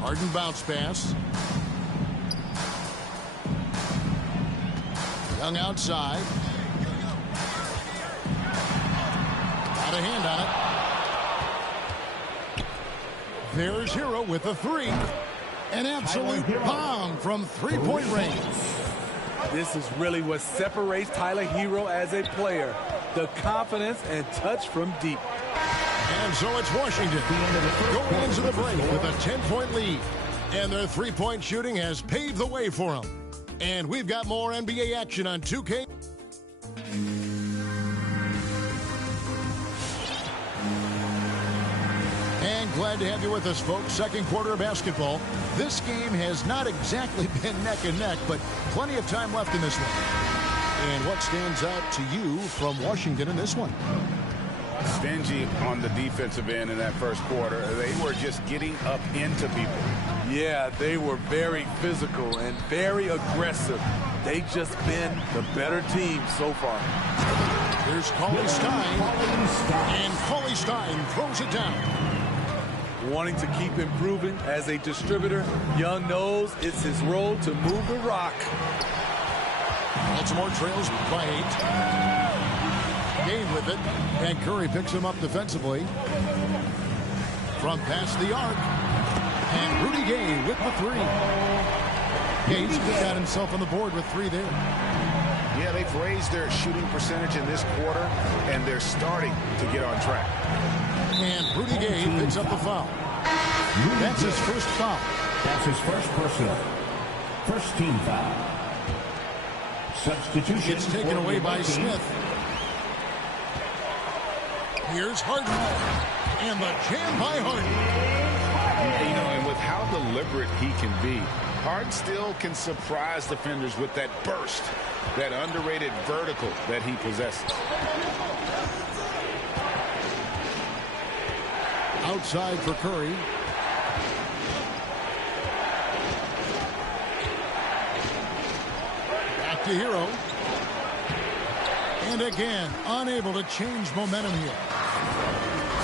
Harden bounce pass. Young outside. Got a hand on it. There's Hero with a three. An absolute bomb from three-point range. This is really what separates Tyler Hero as a player. The confidence and touch from deep. And so it's Washington going into the break with a 10-point lead. And their three-point shooting has paved the way for them. And we've got more NBA action on 2K. And glad to have you with us, folks. Second quarter of basketball. This game has not exactly been neck and neck, but plenty of time left in this one. And what stands out to you from Washington in this one? Stingy on the defensive end in that first quarter. They were just getting up into people. Yeah, they were very physical and very aggressive. They've just been the better team so far. Here's Cauley Stein. And Cauley Stein throws it down. Wanting to keep improving as a distributor, Young knows it's his role to move the rock. Baltimore trails by 8. Game with it, and Curry picks him up defensively. From past the arc, and Rudy Gay with the three. Gay's got himself on the board with 3 there. Yeah, they've raised their shooting percentage in this quarter, and they're starting to get on track. And Rudy Gay picks up the foul. That's his first foul. That's his first personal. First team foul. Substitution. It's taken away by Smith. Here's Harden. And the jam by Harden. You know, and with how deliberate he can be, Harden still can surprise defenders with that burst, that underrated vertical that he possesses. Outside for Curry. Back to Hero. And again, unable to change momentum here.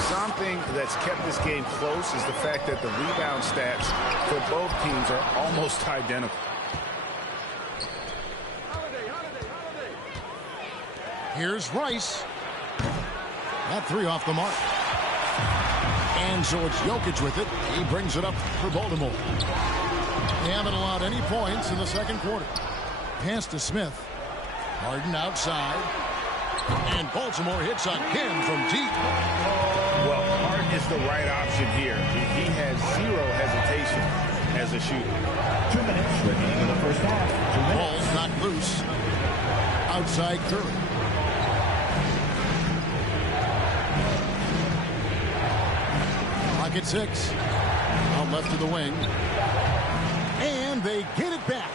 Something that's kept this game close is the fact that the rebound stats for both teams are almost identical. Here's Rice. That three off the mark. And so it's Jokic with it. He brings it up for Baltimore. They haven't allowed any points in the second quarter. Pass to Smith. Harden outside. And Baltimore hits again from deep. Well, Harden is the right option here. He has zero hesitation as a shooter. 2 minutes remaining in the first half. Ball's knocked loose. Outside Curry. At 6. Out left to the wing. And they get it back.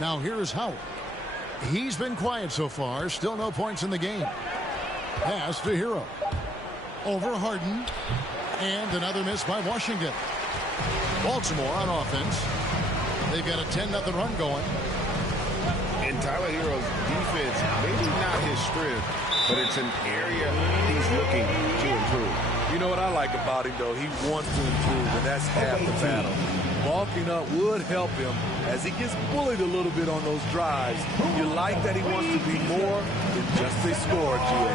Now here's Howard. He's been quiet so far. Still no points in the game. Pass to Hero. Over Harden. And another miss by Washington. Baltimore on offense. They've got a 10-0 run going. And Tyler Hero's defense, maybe not his strength, but it's an area he's looking to improve. You know what I like about him, though? He wants to improve, and that's half the battle. Bulking up would help him as he gets bullied a little bit on those drives. You like that he wants to be more than just a scorer, G.A.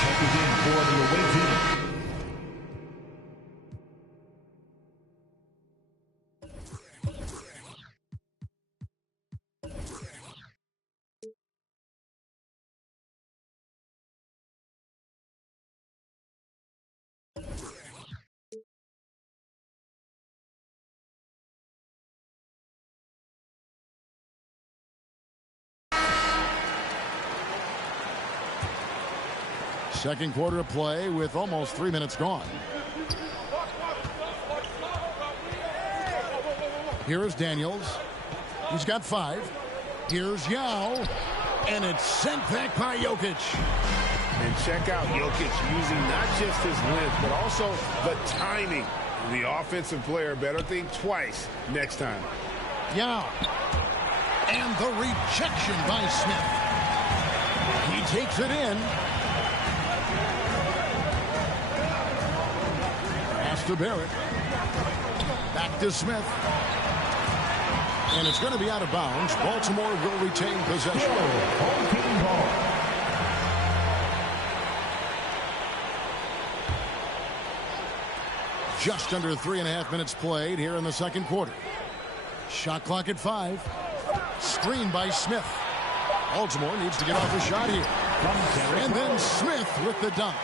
Checking in for the away team. Second quarter of play with almost 3 minutes gone. Here is Daniels. He's got 5. Here's Yao. And it's sent back by Jokic. And check out Jokic using not just his length, but also the timing. The offensive player better think twice next time. Yeah. And the rejection by Smith. He takes it in. Pass to Barrett. Back to Smith. And it's going to be out of bounds. Baltimore will retain possession. Just under 3.5 minutes played here in the second quarter. Shot clock at 5. Screen by Smith. Baltimore needs to get off a shot here. And then Smith with the dunk.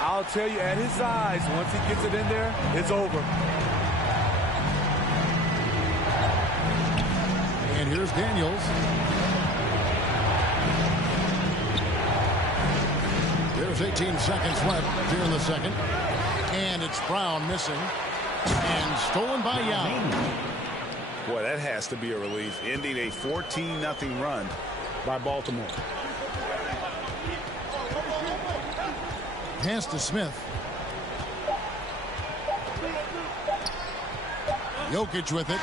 I'll tell you, at his size, once he gets it in there, it's over. And here's Daniels. There's 18 seconds left here in the second. And it's Brown missing. And stolen by Young. Boy, that has to be a relief, ending a 14-0 run by Baltimore. Pass to Smith. Jokic with it.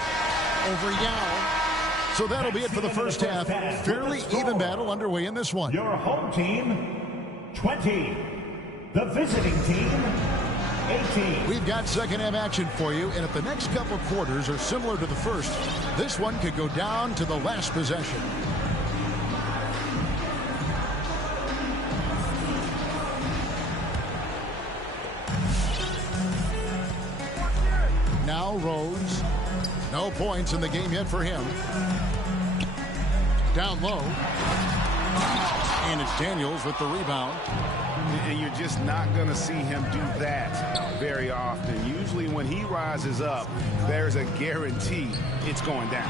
Over Yao. So that'll be it for the first half. Fairly even battle underway in this one. Your home team, 20. The visiting team, 18. We've got second half action for you, and if the next couple quarters are similar to the first, this one could go down to the last possession. Now Rose. No points in the game yet for him. Down low. And it's Daniels with the rebound. And you're just not going to see him do that very often. Usually when he rises up, there's a guarantee it's going down.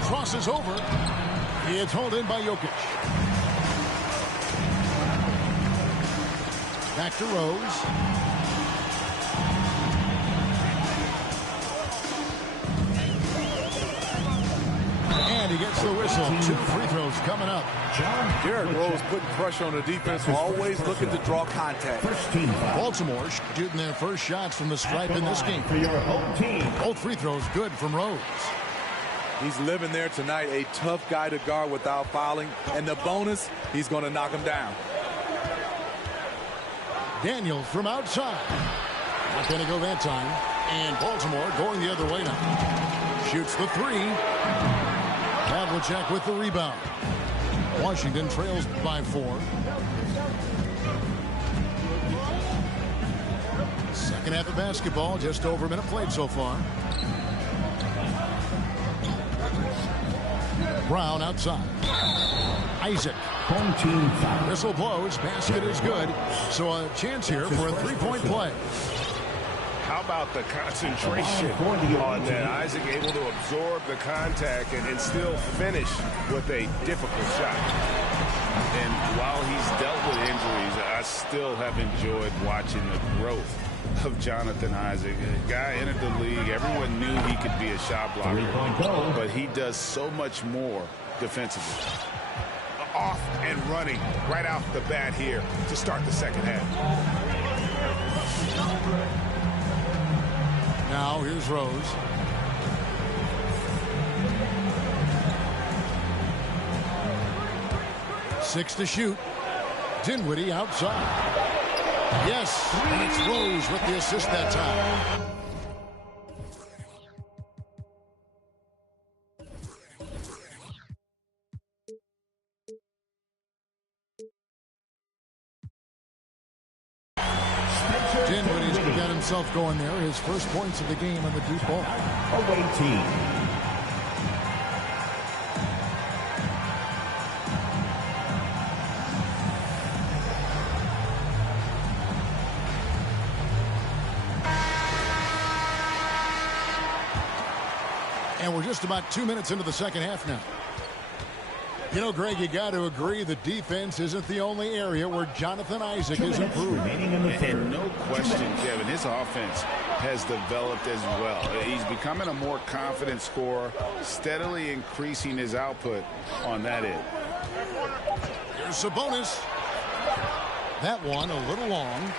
Crosses over. It's hauled in by Jokic. Back to Rose. And he gets the whistle. 2 free throws coming up. Derrick Rose putting pressure on the defense, always looking to draw contact. Baltimore shooting their first shots from the stripe in this game. For your home team. Both free throws good from Rose. He's living there tonight, a tough guy to guard without fouling. And the bonus, he's going to knock him down. Daniels from outside. Not going to go that time. And Baltimore going the other way now. Shoots the 3. Havlicek with the rebound. Washington trails by 4. Second half of basketball, just over a minute played so far. Brown outside. Isaac. Home team foul. Whistle blows. Basket is good. So a chance here for a 3-point play. How about the concentration on that? Isaac able to absorb the contact and still finish with a difficult shot. And while he's dealt with injuries, I still have enjoyed watching the growth of Jonathan Isaac. A guy entered the league. Everyone knew he could be a shot blocker, but he does so much more defensively. Off and running right off the bat here to start the second half. Now here's Rose. Six to shoot. Dinwiddie outside. Yes, and it's Rose with the assist that time. Dinwiddie's got himself going there. His first points of the game on the deep ball. Away team. And we're just about 2 minutes into the second half now. You know, Greg, you got to agree the defense isn't the only area where Jonathan Isaac is improved. And no question, Kevin, his offense has developed as well. He's becoming a more confident scorer, steadily increasing his output on that end. Here's Sabonis. That one a little long.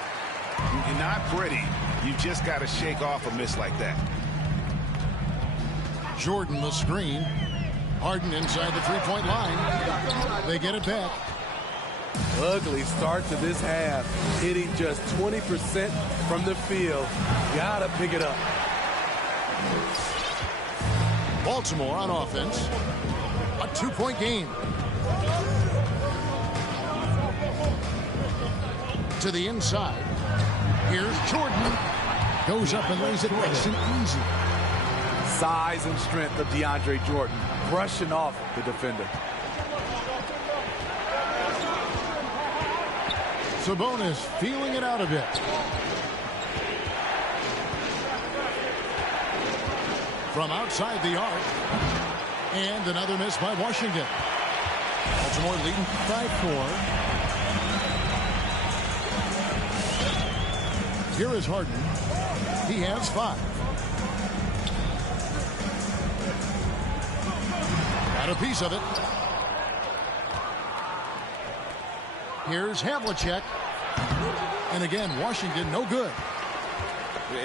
Not pretty. You just got to shake off a miss like that. Jordan the screen. Harden inside the three-point line. They get it back. Ugly start to this half. Hitting just 20% from the field. Gotta pick it up. Baltimore on offense. A 2-point game. To the inside. Here's Jordan. Goes up and lays it nice and easy. Size and strength of DeAndre Jordan. Brushing off the defender. Sabonis feeling it out a bit. From outside the arc. And another miss by Washington. Baltimore leading 5-4. Here is Harden. He has 5. Got a piece of it. Here's Havlicek. And again, Washington no good.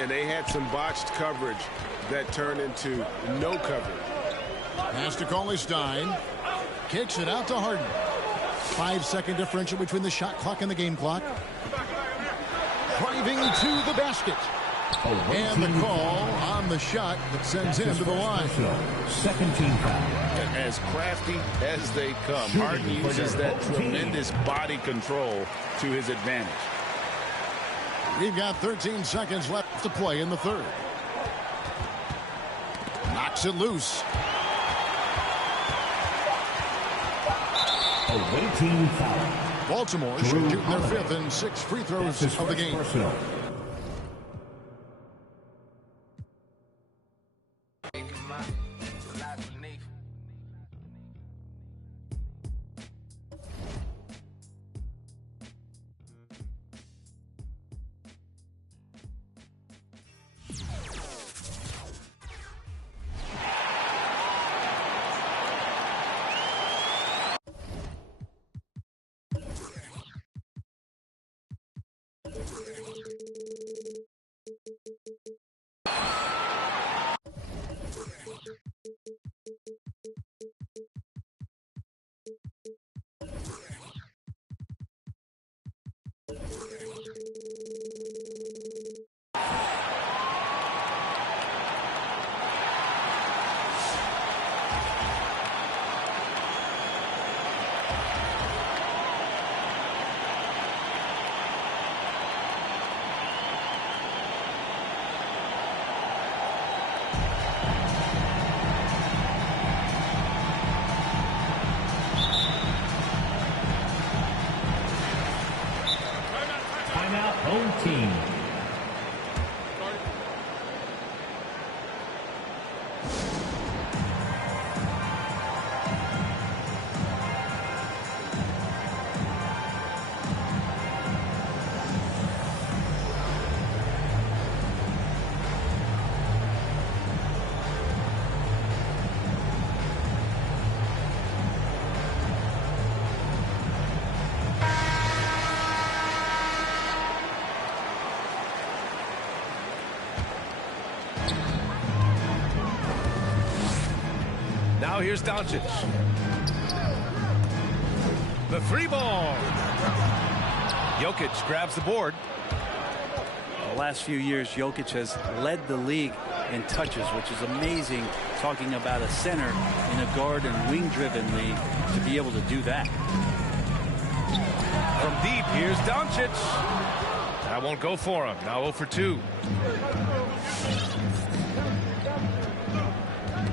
And they had some botched coverage that turned into no coverage. Has to call Stein. Kicks it out to Harden. 5-second differential between the shot clock and the game clock. Driving to the basket. And the call on the shot that sends him to the line. Second team foul. As crafty as they come, Harden uses that tremendous body control to his advantage. We've got 13 seconds left to play in the third. Knocks it loose. Away team foul. Baltimore shooting their 5th and 6th free throws of the game. Personal. Home team. Now here's Doncic. The 3-ball. Jokic grabs the board. The last few years, Jokic has led the league in touches, which is amazing, talking about a center in a guard and wing-driven league to be able to do that. From deep, here's Doncic. That won't go for him. Now 0 for 2.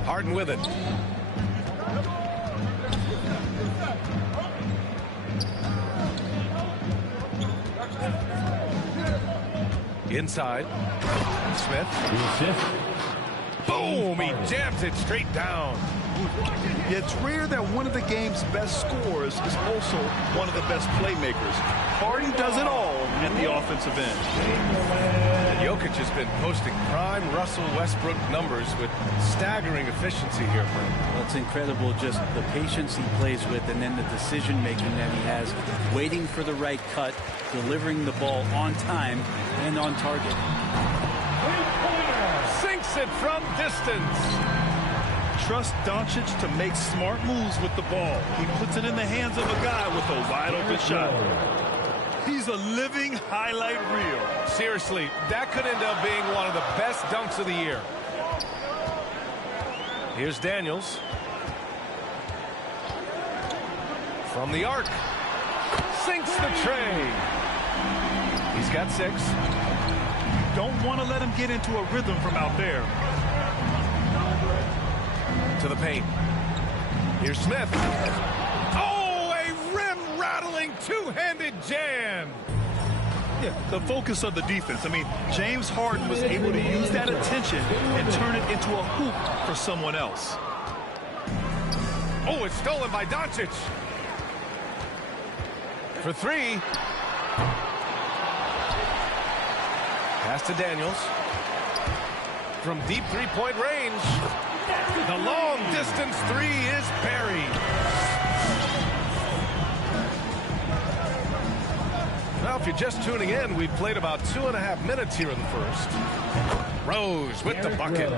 Harden with it. Inside. Smith. Boom! He jams it straight down. Yeah, it's rare that one of the game's best scorers is also one of the best playmakers. Harden does it all at the offensive end. And Jokic has been posting prime Russell Westbrook numbers with staggering efficiency here, Frank. Well, it's incredible just the patience he plays with and then the decision-making that he has, waiting for the right cut, delivering the ball on time and on target. Sinks it from distance. Trust Doncic to make smart moves with the ball. He puts it in the hands of a guy with a wide-open shot. He's a living highlight reel. Seriously, that could end up being one of the best dunks of the year. Here's Daniels. From the arc. Sinks the tray. He's got 6. Don't want to let him get into a rhythm from out there. To the paint. Here's Smith. Oh, a rim-rattling two-handed jam. Yeah, the focus of the defense. I mean, James Harden was able to use that attention and turn it into a hoop for someone else. Oh, it's stolen by Doncic. For 3. Pass to Daniels. From deep three-point range. The long-distance 3 is buried. Now, if you're just tuning in, we've played about 2.5 minutes here in the first. Rose with the bucket.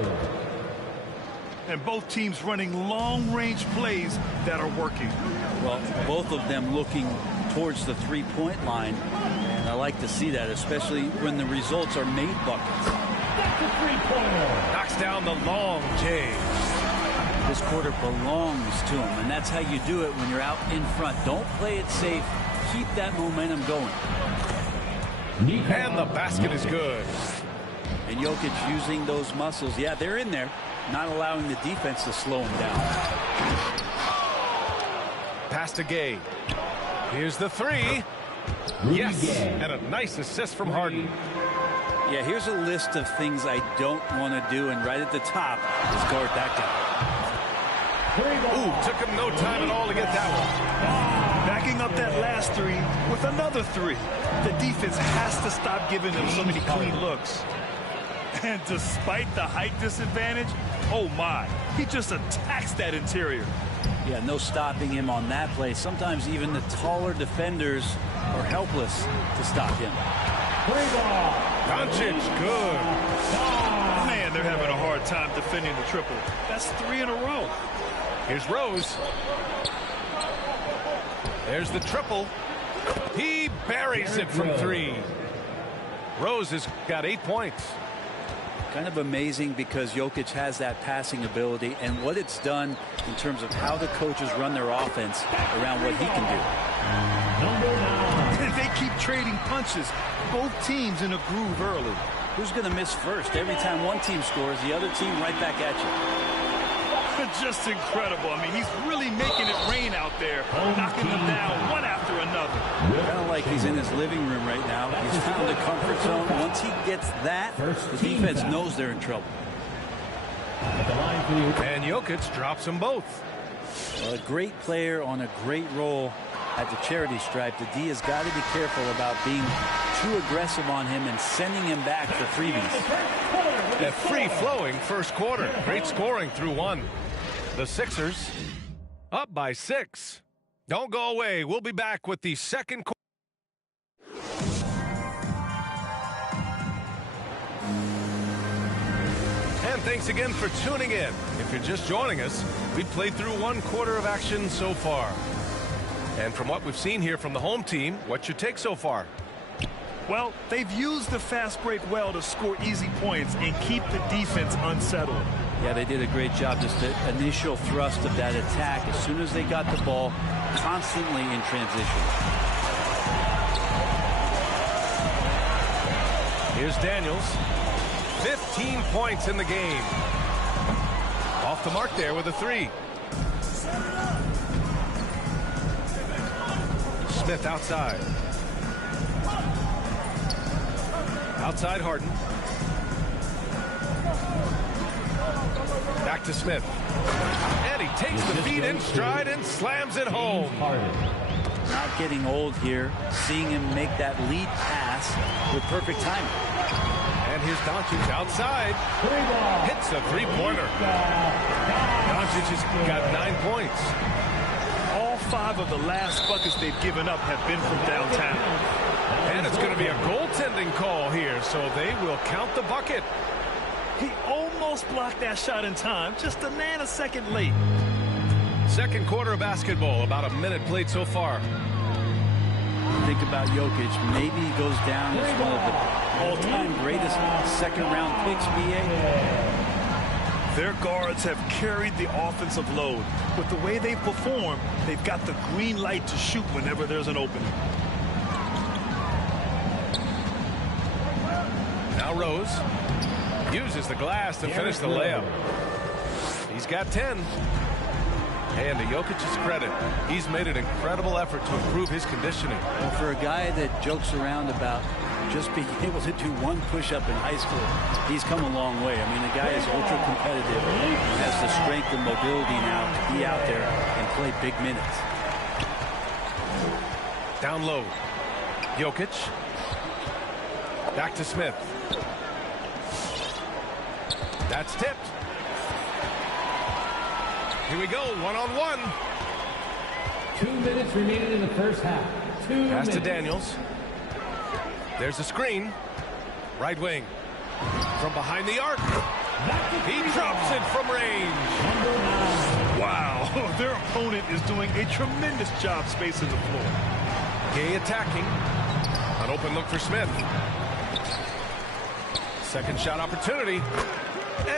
And both teams running long-range plays that are working. Well, both of them looking towards the three-point line, and I like to see that, especially when the results are made buckets. Knocks down the long J. This quarter belongs to him, and that's how you do it when you're out in front. Don't play it safe. Keep that momentum going. And the basket is good. And Jokic using those muscles. Yeah, they're in there, not allowing the defense to slow him down. Pass to Gay. Here's the 3. Yes, and a nice assist from Harden. Yeah, here's a list of things I don't want to do, and right at the top is guard that guy. Ooh, took him no time at all to get that one. Backing up that last 3 with another 3. The defense has to stop giving them so many clean looks. And despite the height disadvantage, oh my, he just attacks that interior. Yeah, no stopping him on that play. Sometimes even the taller defenders are helpless to stop him. Doncic, good. Man, they're having a hard time defending the triple. That's 3 in a row. Here's Rose. There's the triple. He buries it from 3. Rose has got 8 points. Kind of amazing because Jokic has that passing ability and what it's done in terms of how the coaches run their offense around what he can do. They keep trading punches. Both teams in a groove early. Who's going to miss first? Every time one team scores, the other team right back at you. Just incredible. I mean, he's really making it rain out there, knocking them down one after another. Kind of like he's in his living room right now. He's found the comfort zone. Once he gets that, the defense knows they're in trouble. And Jokic drops them both. Well, a great player on a great role at the charity stripe. The D has got to be careful about being too aggressive on him and sending him back for freebies. A free-flowing first quarter. Great scoring through 1. The Sixers up by 6. Don't go away. We'll be back with the second quarter. And thanks again for tuning in. If you're just joining us, we've played through 1 quarter of action so far. And from what we've seen here from the home team, what's your take so far? Well, they've used the fast break well to score easy points and keep the defense unsettled. Yeah, they did a great job. Just the initial thrust of that attack, as soon as they got the ball, constantly in transition. Here's Daniels. 15 points in the game. Off the mark there with a 3. Smith outside. Outside Harden. Back to Smith. And he takes the feet in stride and slams it home. Not getting old here. Seeing him make that lead pass with perfect timing. And here's Doncic outside. Hits a three-pointer. Doncic has got 9 points. All 5 of the last buckets they've given up have been from downtown. And it's going to be a goaltending call here, so they will count the bucket. He almost blocked that shot in time, just a nanosecond late. Second quarter of basketball, about a minute played so far. Think about Jokic. Maybe he goes down as one of the all-time greatest second-round picks, BA. Their guards have carried the offensive load. With the way they perform, they've got the green light to shoot whenever there's an opening. Now Rose uses the glass to finish the layup. He's got 10. And to Jokic's credit, he's made an incredible effort to improve his conditioning. Well, for a guy that jokes around about just being able to do one push-up in high school, he's come a long way. I mean, the guy is ultra-competitive, has the strength and mobility now to be out there and play big minutes. Down low. Jokic. Back to Smith. That's tipped. Here we go, one-on-one. 2 minutes remaining in the first half. Pass to Daniels. There's a screen. Right wing. From behind the arc. He drops it from range. Wow, their opponent is doing a tremendous job spacing the floor. Gay attacking. An open look for Smith. Second shot opportunity.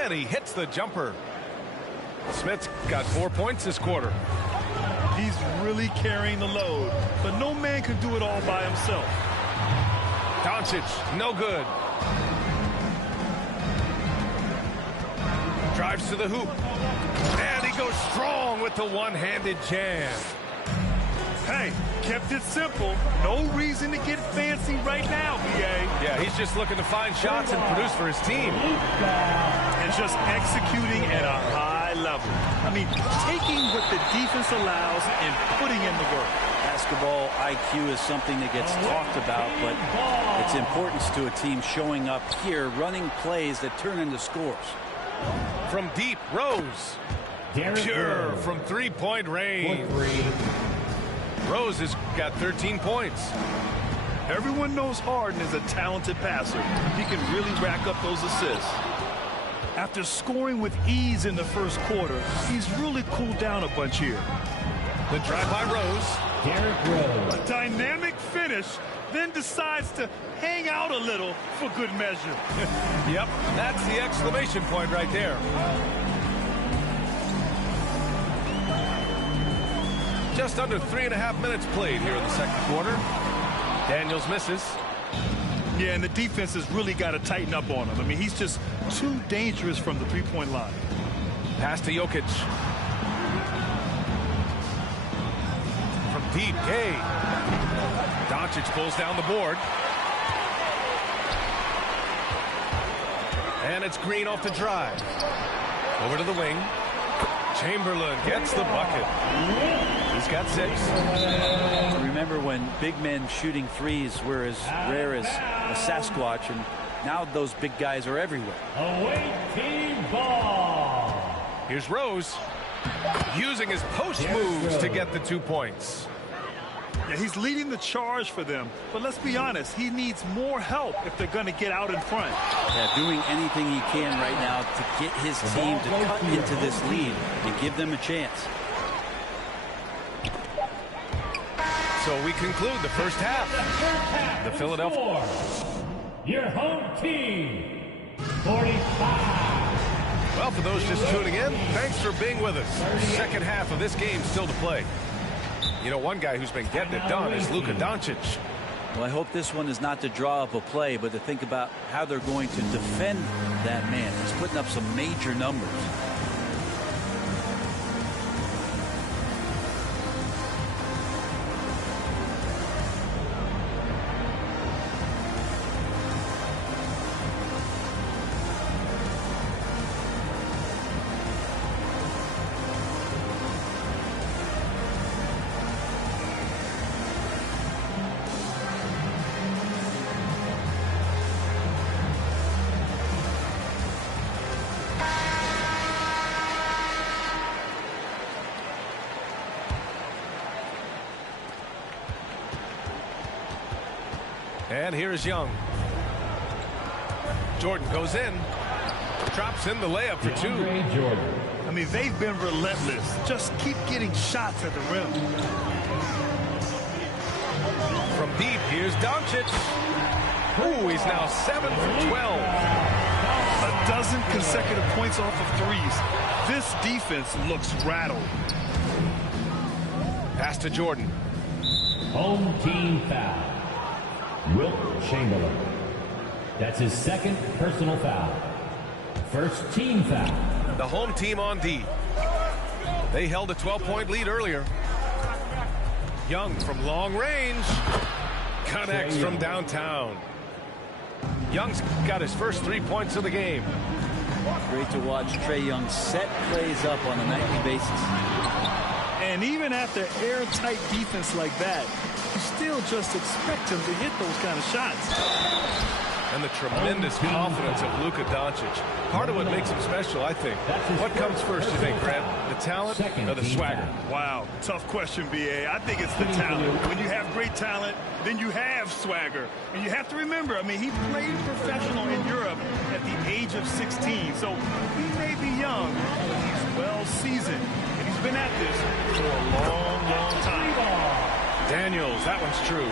And he hits the jumper. Smith's got 4 points this quarter. He's really carrying the load, but no man can do it all by himself. Doncic, no good. Drives to the hoop. And he goes strong with the one-handed jam. Hey, kept it simple. No reason to get fancy right now, BA. Yeah, he's just looking to find shots and produce for his team. And just executing at a high level. I mean, taking what the defense allows and putting in the work. Basketball IQ is something that gets talked about, but its importance to a team showing up here, running plays that turn into scores. From deep, Rose. Pure from three-point range. Rose has got 13 points. Everyone knows Harden is a talented passer. He can really rack up those assists. After scoring with ease in the first quarter, he's really cooled down a bunch here. The drive by Rose. A dynamic finish, then decides to hang out a little for good measure. Yep, that's the exclamation point right there. Just under 3.5 minutes played here in the second quarter. Daniels misses. Yeah, and the defense has really got to tighten up on him. I mean, he's just too dangerous from the three-point line. Pass to Jokic. From deep, Gay. Doncic pulls down the board. And it's Green off the drive. Over to the wing. Chamberlain gets the bucket. He's got 6. Remember when big men shooting threes were as rare as a Sasquatch, and now those big guys are everywhere. Away team ball. Here's Rose using his post moves to get the 2 points. Yeah, he's leading the charge for them, but let's be honest, he needs more help if they're going to get out in front. Yeah, doing anything he can right now to get his team to cut into this lead and give them a chance. So we conclude the first half. The Philadelphia. Your home team, 45. Well, for those just tuning in, thanks for being with us. Second half of this game still to play. You know, one guy who's been getting it done is Luka Doncic. Well, I hope this one is not to draw up a play, but to think about how they're going to defend that man. He's putting up some major numbers. And here is Young. Jordan goes in. Drops in the layup for two. I mean, they've been relentless. Just keep getting shots at the rim. From deep, here's Doncic. Ooh, he's now 7 for 12. A dozen consecutive points off of threes. This defense looks rattled. Pass to Jordan. Home team foul. Wilt Chamberlain. That's his second personal foul. First team foul. The home team on D. They held a 12-point lead earlier. Young from long range. Connects from downtown. Young's got his first 3 points of the game. Great to watch Trae Young set plays up on a nightly basis. And even after airtight defense like that, you still just expect him to hit those kind of shots. And the tremendous confidence of Luka Doncic. Part of what makes him special, I think. What comes first, you think, Grant? The talent or the swagger? Wow, tough question, B.A. I think it's the talent. When you have great talent, then you have swagger. And you have to remember, I mean, he played professional in Europe at the age of 16. So he may be young, but he's well seasoned. And he's been at this for a long, long time. Daniels, that one's true.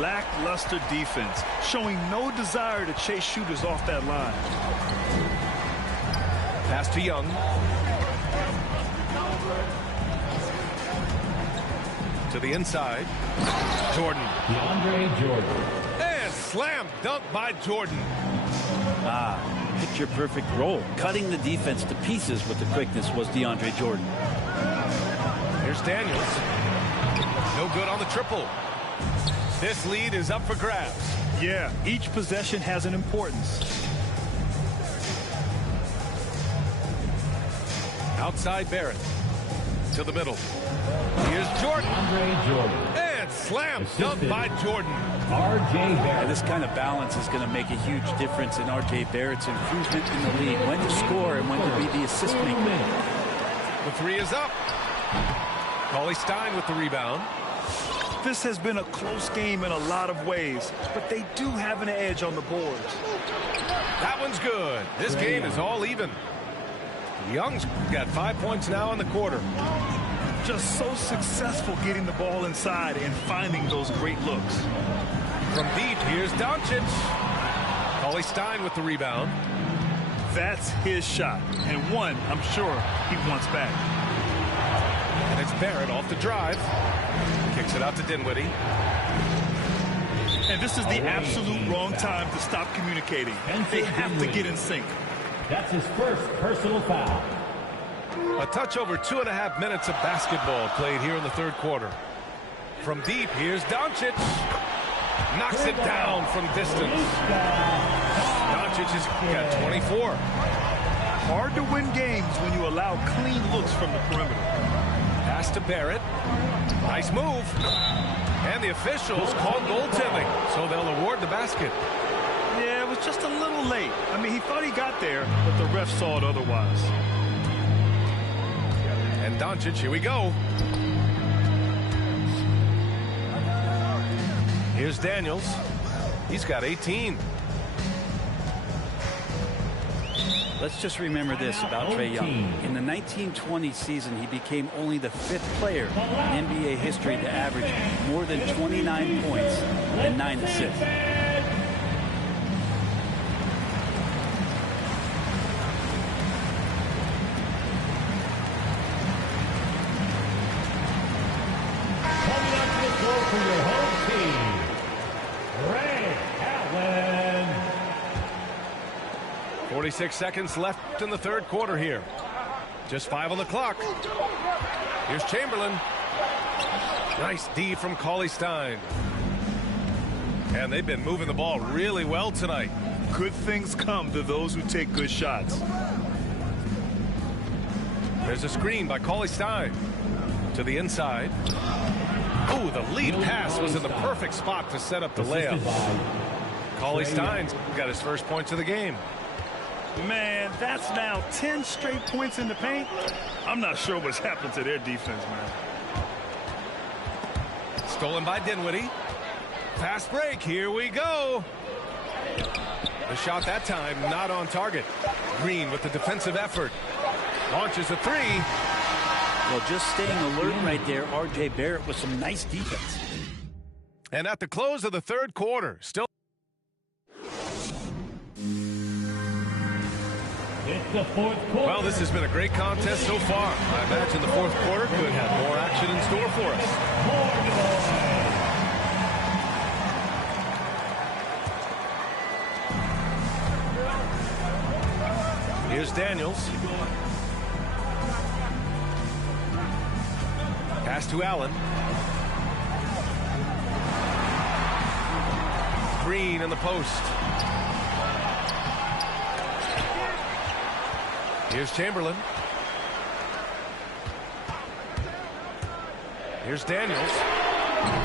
Lackluster defense, showing no desire to chase shooters off that line. Pass to Young. To the inside. Jordan. DeAndre Jordan. And slam dunk by Jordan. Picture perfect roll. Cutting the defense to pieces with the quickness was DeAndre Jordan. Here's Daniels. No good on the triple. This lead is up for grabs. Yeah, each possession has an importance. Outside Barrett. To the middle. Here's Jordan. And slam dunk by Jordan. R.J. Barrett. And this kind of balance is going to make a huge difference in R.J. Barrett's improvement in the league. When to score and when to be the assist maker. The three is up. Cauley Stein with the rebound. This has been a close game in a lot of ways, but they do have an edge on the boards. That one's good. This game is all even. Young's got 5 points now in the quarter. Just so successful getting the ball inside and finding those great looks. From deep, here's Doncic. Cauley Stein with the rebound. That's his shot, and one I'm sure he wants back. And it's Barrett off the drive. Kicks it out to Dinwiddie. And this is the absolute wrong time to stop communicating. They have to get in sync. That's his first personal foul. A touch over 2.5 minutes of basketball played here in the third quarter. From deep, here's Doncic. Knocks it down from distance. Doncic has got 24. Hard to win games when you allow clean looks from the perimeter. Pass to Barrett. Nice move. And the officials called goaltending, so they'll award the basket. Yeah, it was just a little late. I mean, he thought he got there, but the ref saw it otherwise. And Doncic, here we go. Here's Daniels. He's got 18. Let's just remember this about Trae Young. In the 1920 season, he became only the 5th player in NBA history to average more than 29 points and 9 assists. Coming up to the floor for your home team, Ray Allen. 46 seconds left in the third quarter here. Just 5 on the clock. Here's Chamberlain. Nice D from Cauley Stein. And they've been moving the ball really well tonight. Good things come to those who take good shots. There's a screen by Cauley Stein. To the inside. Ooh, the lead pass was in the perfect spot to set up the layup. Cauley Stein's got his first points of the game. Man, that's now 10 straight points in the paint. I'm not sure what's happened to their defense, man. Stolen by Dinwiddie. Fast break. Here we go. The shot that time not on target. Green with the defensive effort. Launches a three. Well, just staying alert right there, R.J. Barrett with some nice defense. And at the close of the third quarter, still. It's the fourth quarter. Well, this has been a great contest so far. I imagine the fourth quarter could have more action in store for us. Here's Daniels. Pass to Allen. Green in the post. Here's Chamberlain. Here's Daniels.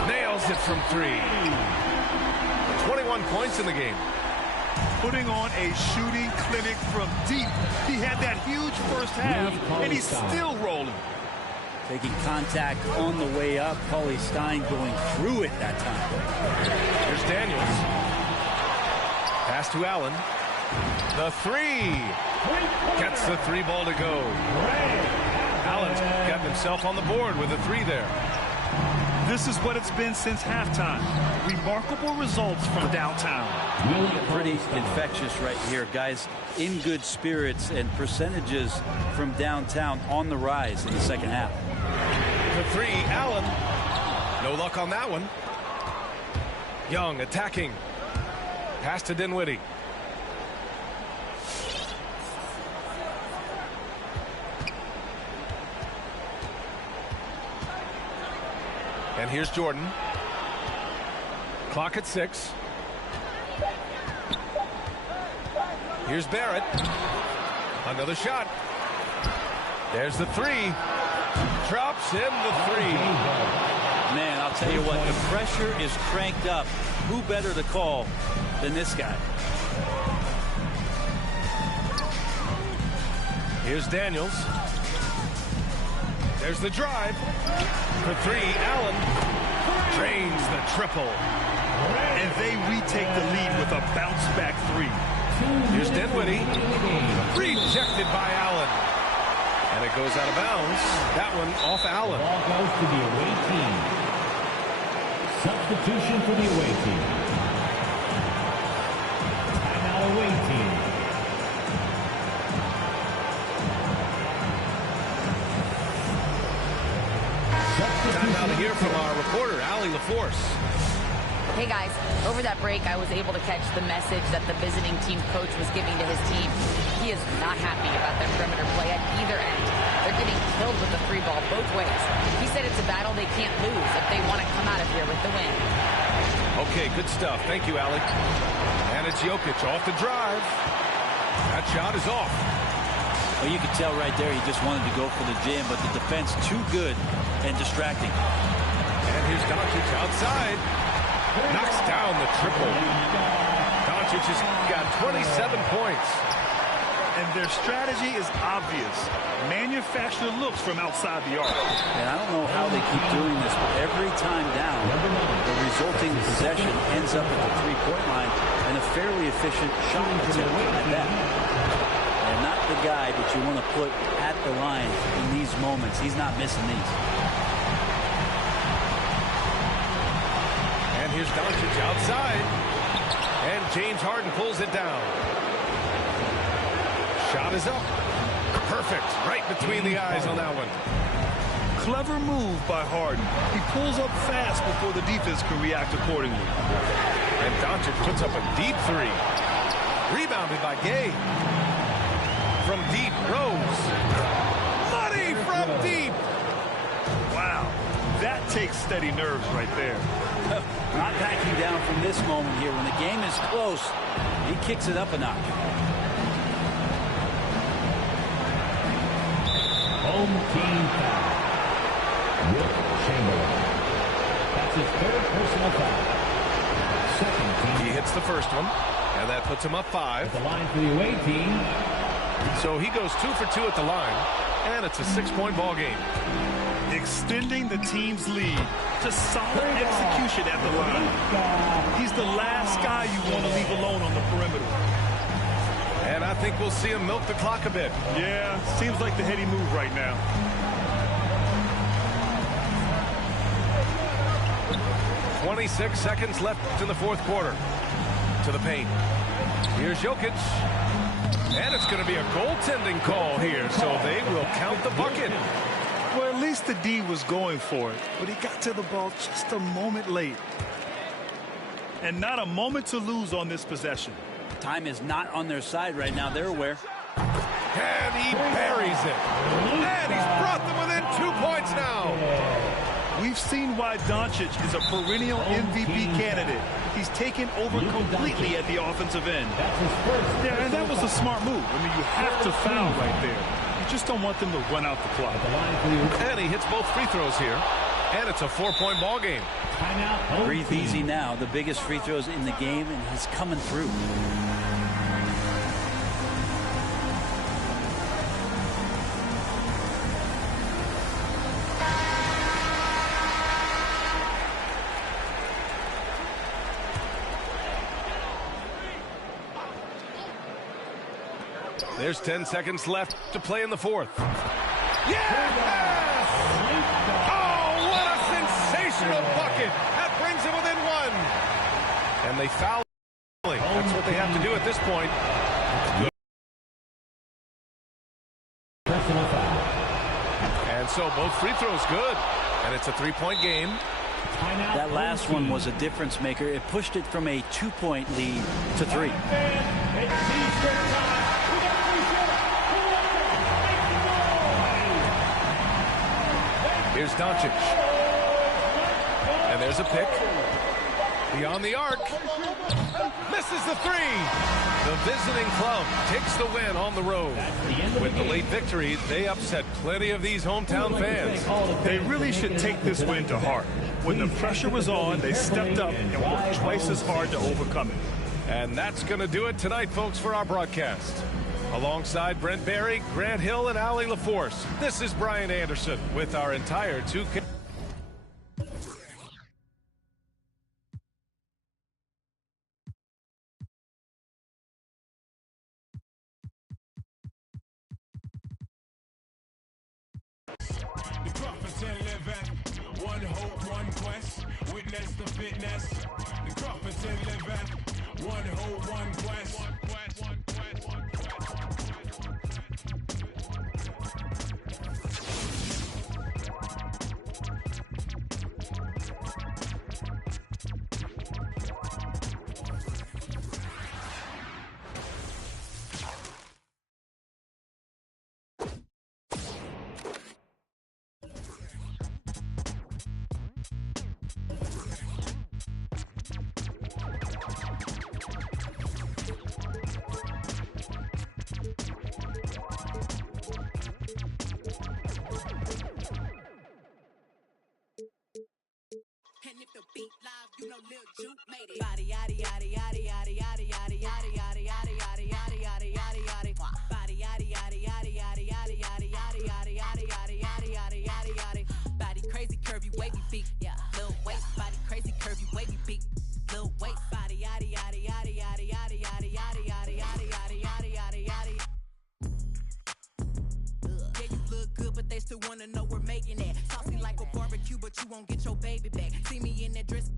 Nails it from three. 21 points in the game. Putting on a shooting clinic from deep. He had that huge first half, and he's still rolling. Taking contact on the way up. Paulie Stein going through it that time. Here's Daniels. Pass to Allen. The three. Gets the three ball to go. Allen's got himself on the board with a three there. This is what it's been since halftime. Remarkable results from downtown. Pretty infectious right here. Guys in good spirits, and percentages from downtown on the rise in the second half. The three, Allen. No luck on that one. Young attacking. Pass to Dinwiddie. And here's Jordan. Clock at 6. Here's Barrett. Another shot. There's the three. Drops in the three. Man, I'll tell you what, the pressure is cranked up. Who better to call than this guy? Here's Daniels. There's the drive. For three, Allen drains the triple. And they retake the lead with a bounce-back three. Here's Dinwiddie. Rejected by Allen. And it goes out of bounds. That one off Allen. Ball goes to the away team. Substitution for the away team. Timeout away team. Time now to hear from our reporter, Allie LaForce. Hey guys, over that break I was able to catch the message that the visiting team coach was giving to his team. He is not happy about their perimeter play at either end. They're getting killed with the free ball both ways. He said it's a battle they can't lose if they want to come out of here with the win. Okay, good stuff. Thank you, Allie. And it's Jokic off the drive. That shot is off. Well, you could tell right there he just wanted to go for the jam, but the defense too good and distracting. And here's Doncic outside. Knocks down the triple. Doncic has got 27 points. And their strategy is obvious. Manufacture looks from outside the arc. And I don't know how they keep doing this, but every time down, the resulting possession ends up at the three-point line and a fairly efficient shot attempt at that. And not the guy that you want to put at the line in these moments. He's not missing these. And here's Doncic outside. And James Harden pulls it down. Shot is up. Perfect. Right between the eyes on that one. Clever move by Harden. He pulls up fast before the defense can react accordingly. And Doncic puts up a deep three. Rebounded by Gay. From deep, Rose. Money from deep. Wow. That takes steady nerves right there. Not backing down from this moment here. When the game is close, he kicks it up a notch. Home team foul. Wilt Chamberlain. That's his third personal foul. Second team. He hits the first one, and that puts him up 5. At the line for the away team. So he goes 2 for 2 at the line, and it's a 6-point ball game. extending the team's lead. Just solid execution at the line. He's the last guy you want to leave alone on the perimeter. And I think we'll see him milk the clock a bit. Yeah, seems like the heady move right now. .26 seconds left in the fourth quarter. To the paint. Here's Jokic. And it's going to be a goaltending call here, so they will count the bucket. Well, at least the D was going for it, but he got to the ball just a moment late. And not a moment to lose on this possession. Time is not on their side right now. They're aware. And he buries it. And he's brought them within 2 points now. We've seen why Doncic is a perennial MVP candidate. He's taken over completely at the offensive end. Yeah, and that was a smart move. I mean, you have to foul right there. You just don't want them to run out the clock. And he hits both free throws here. And it's a 4-point ball game. Breathe easy now. The biggest free throws in the game, and he's coming through. There's 10 seconds left to play in the fourth. Yes! Oh, what a sensational bucket! That brings them within one. And they foul. That's what they have to do at this point. And so both free throws good. And it's a 3-point game. That last one was a difference maker. It pushed it from a 2-point lead to 3. Here's Doncic. And there's a pick. Beyond the arc. Misses the three. The visiting club takes the win on the road. With the late victory, they upset plenty of these hometown fans. They really should take this win to heart. When the pressure was on, they stepped up and worked twice as hard to overcome it. And that's going to do it tonight, folks, for our broadcast. Alongside Brent Barry, Grant Hill, and Allie LaForce, this is Brian Anderson with our entire 2K. The prophets and living, one hope, one quest, witness the fitness. The prophets and living, one hope, one quest. And if the beat live, you know Lil Juke made it. Body yaddy yaddy yaddy yaddy yaddy yaddy yaddy yaddy yaddy yaddy yaddy yaddy yaddy yaddy. Body yaddy yaddy yaddy yaddy yaddy yaddy yaddy yaddy yaddy yaddy yaddy yaddy yaddy yaddy. Body crazy, curvy, wavy feet. Yeah, Lil waist. Body crazy, curvy, wavy feet. Lil waist. Body yaddy yaddy yaddy yaddy yaddy yaddy yaddy yaddy yaddy yaddy yaddy yaddy. Yeah, you look good, but they still wanna know we're making it. Saucy like a barbecue, but you won't get your baby back. See me in that dress.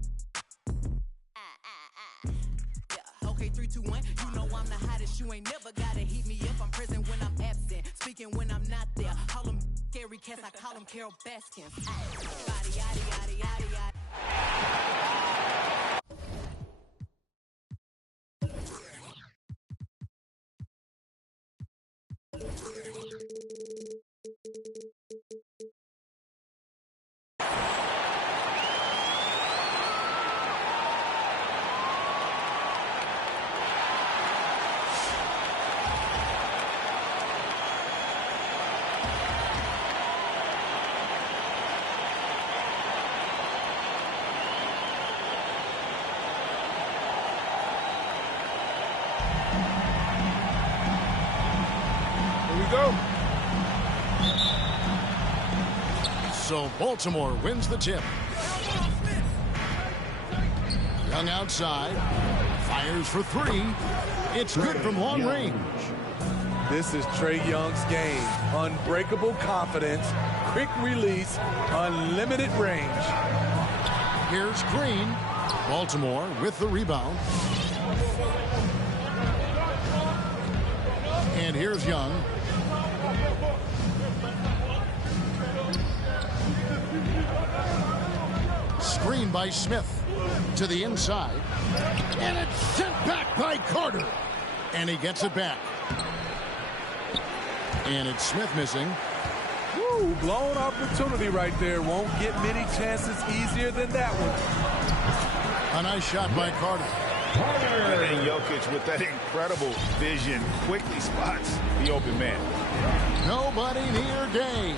Yeah. Okay, 3, 2, 1. You know I'm the hottest. You ain't never gotta heat me up. I'm present when I'm absent, speaking when I'm not there. Call them scary cats. I call them Carol Baskins. Body yaddy yaddy yaddy yaddy. Here we go. So Baltimore wins the tip. Young outside. Fires for three. It's good from long range. This is Trae Young's game. Unbreakable confidence, quick release, unlimited range. Here's Green. Baltimore with the rebound. And here's Young. Screen by Smith. To the inside. And it's sent back by Carter. And he gets it back. And it's Smith missing. Woo, blown opportunity right there. Won't get many chances easier than that one. A nice shot by Carter. And Jokic with that incredible vision quickly spots the open man. Nobody near Gay.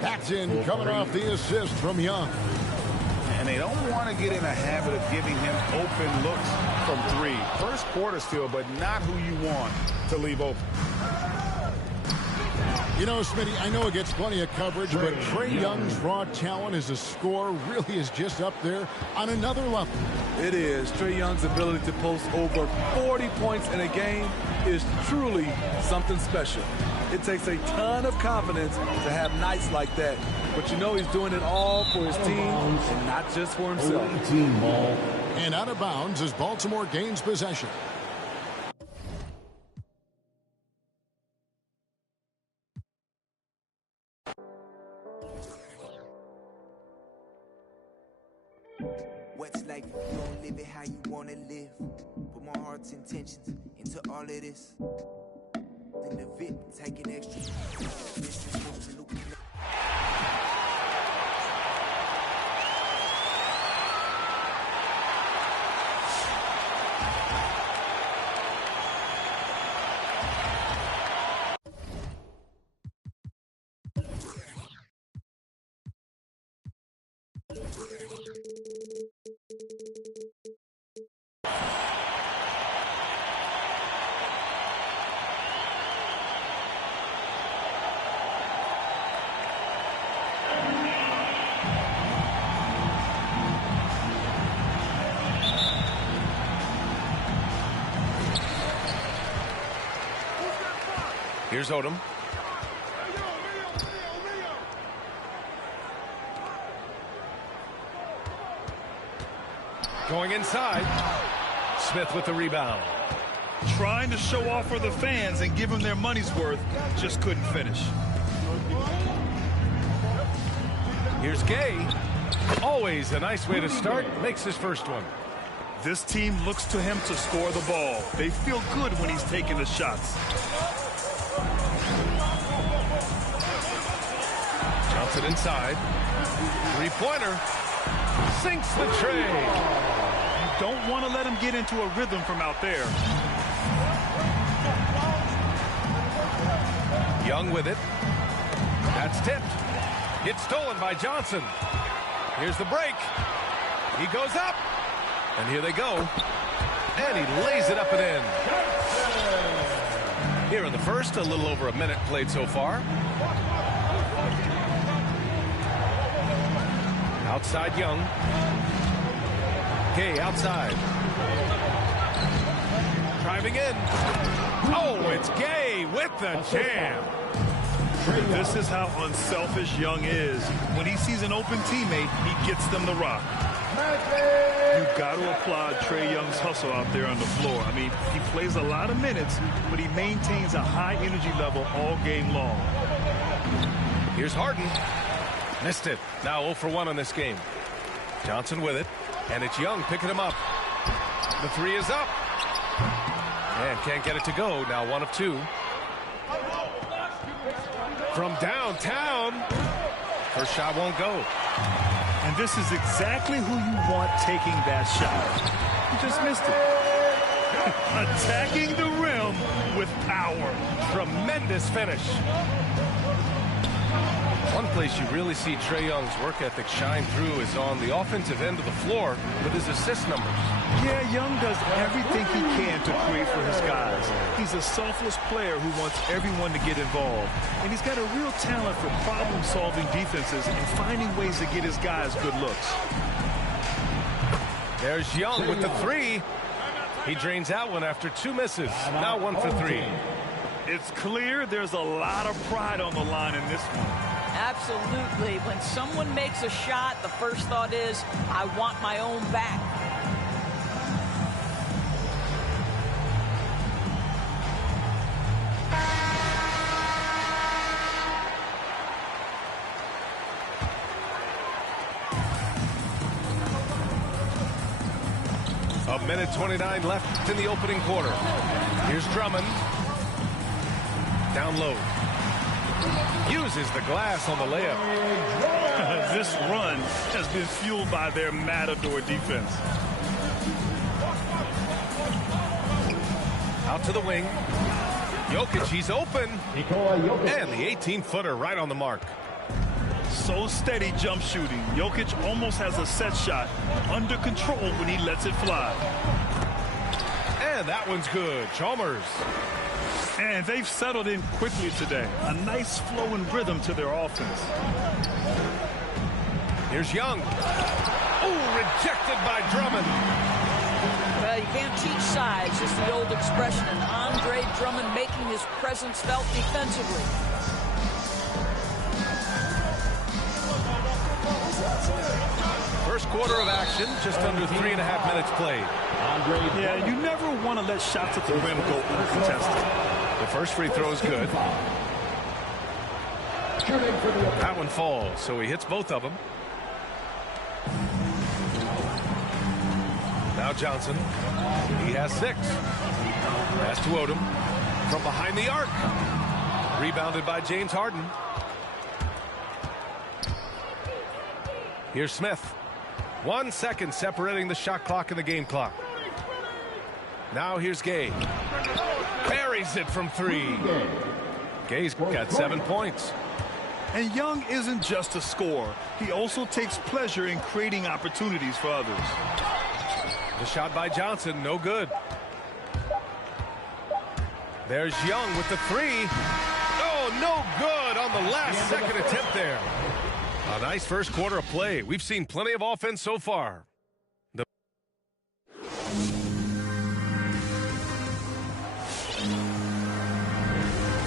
That's in, coming off the assist from Young. And they don't want to get in a habit of giving him open looks from three. First quarter still, but not who you want to leave open. You know, Smitty, I know it gets plenty of coverage, but Trae Young's raw talent as a scorer really is just up there on another level. It is. Trae Young's ability to post over 40 points in a game is truly something special. It takes a ton of confidence to have nights like that. But you know he's doing it all for his team and not just for himself. Team ball. And out of bounds as Baltimore gains possession. What's life if you don't live it how you want to live? Put my heart's intentions into all of this. Then the VIP taking extra. Here's Odom. Going inside. Smith with the rebound. Trying to show off for the fans and give them their money's worth. Just couldn't finish. Here's Gay. Always a nice way to start. Makes his first one. This team looks to him to score the ball. They feel good when he's taking the shots. Johnson inside. Three-pointer. Sinks the tray. You don't want to let him get into a rhythm from out there. Young with it. That's tipped. Gets stolen by Johnson. Here's the break. He goes up. And here they go. And he lays it up and in. Here in the first, a little over a minute played so far. Outside Young. Gay outside. Driving in. Oh, it's Gay with the jam. This is how unselfish Young is. When he sees an open teammate, he gets them the rock. You've got to applaud Trae Young's hustle out there on the floor. I mean, he plays a lot of minutes, but he maintains a high energy level all game long. Here's Harden. Missed it. Now 0 for 1 on this game. Johnson with it. And it's Young picking him up. The three is up. And can't get it to go. Now 1 of 2. From downtown. First shot won't go. And this is exactly who you want taking that shot. He just missed it. Attacking the rim with power. Tremendous finish. One place you really see Trae Young's work ethic shine through is on the offensive end of the floor with his assist numbers. Yeah, Young does everything he can to create for his guys. He's a selfless player who wants everyone to get involved. And he's got a real talent for problem-solving defenses and finding ways to get his guys good looks. There's Young with the three. He drains that one after 2 misses. Now 1 for 3. It's clear there's a lot of pride on the line in this one. Absolutely. When someone makes a shot, the first thought is, I want my own back. A minute 29 left in the opening quarter. Here's Drummond. Down low. Uses the glass on the layup. This run has been fueled by their Matador defense. Out to the wing. Jokic, he's open. And the 18-footer right on the mark. So steady jump shooting. Jokic almost has a set shot under control when he lets it fly. And that one's good. Chalmers. And they've settled in quickly today. A nice flow and rhythm to their offense. Here's Young. Oh, rejected by Drummond. Well, you can't teach size. Just the old expression. And Andre Drummond making his presence felt defensively. First quarter of action, just under 3.5 minutes played. Yeah, you never want to let shots at the rim go uncontested. The first free throw is good. That one falls, so he hits both of them. Now Johnson. He has 6. Pass to Odom. From behind the arc. Rebounded by James Harden. Here's Smith. 1 second separating the shot clock and the game clock. Now here's Gay. Buries it from 3. Gay's got 7 points. And Young isn't just a scorer. He also takes pleasure in creating opportunities for others. The shot by Johnson, no good. There's Young with the 3. Oh, no good on the last second attempt there. A nice first quarter of play. We've seen plenty of offense so far.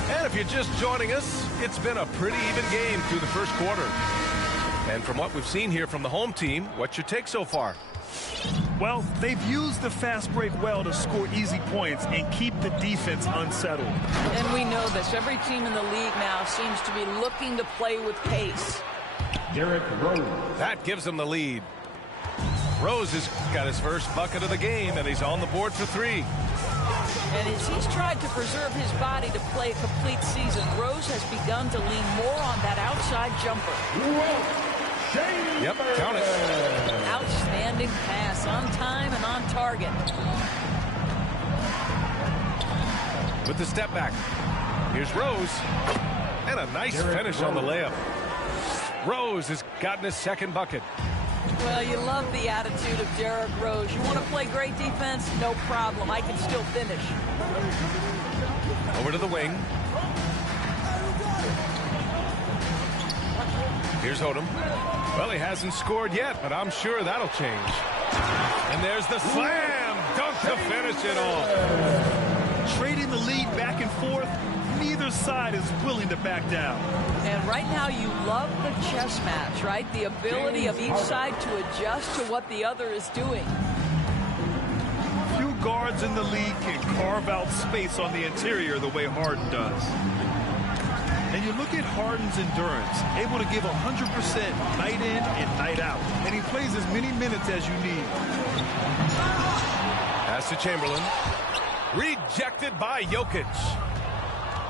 And if you're just joining us, it's been a pretty even game through the first quarter. And from what we've seen here from the home team, what's your take so far? Well, they've used the fast break well to score easy points and keep the defense unsettled. And we know this. Every team in the league now seems to be looking to play with pace. Derrick Rose. That gives him the lead. Rose has got his first bucket of the game, and he's on the board for 3. And as he's tried to preserve his body to play a complete season, Rose has begun to lean more on that outside jumper. Yep, count it. Outstanding pass, on time and on target. With the step back. Here's Rose. And a nice finish on the layup. Rose has gotten his second bucket. Well, you love the attitude of Derrick Rose. You want to play great defense? No problem. I can still finish. Over to the wing. Here's Odom. Well, he hasn't scored yet, but I'm sure that'll change. And there's the slam dunk to finish it off. Trading the lead back and forth, neither side is willing to back down. And right now you love the chess match, right? The ability of each side to adjust to what the other is doing. Few guards in the league can carve out space on the interior the way Harden does. And you look at Harden's endurance, able to give 100% night in and night out. And he plays as many minutes as you need. Pass to Chamberlain. Rejected by Jokic.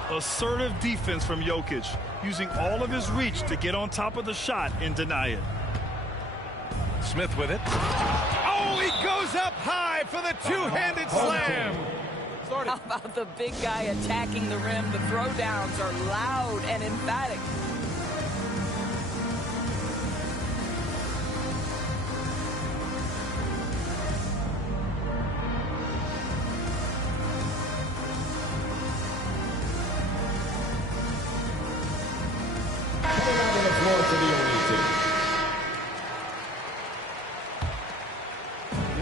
Assertive defense from Jokic, using all of his reach to get on top of the shot and deny it. Smith with it. Oh, he goes up high for the two-handed slam. How about the big guy attacking the rim? The throwdowns are loud and emphatic.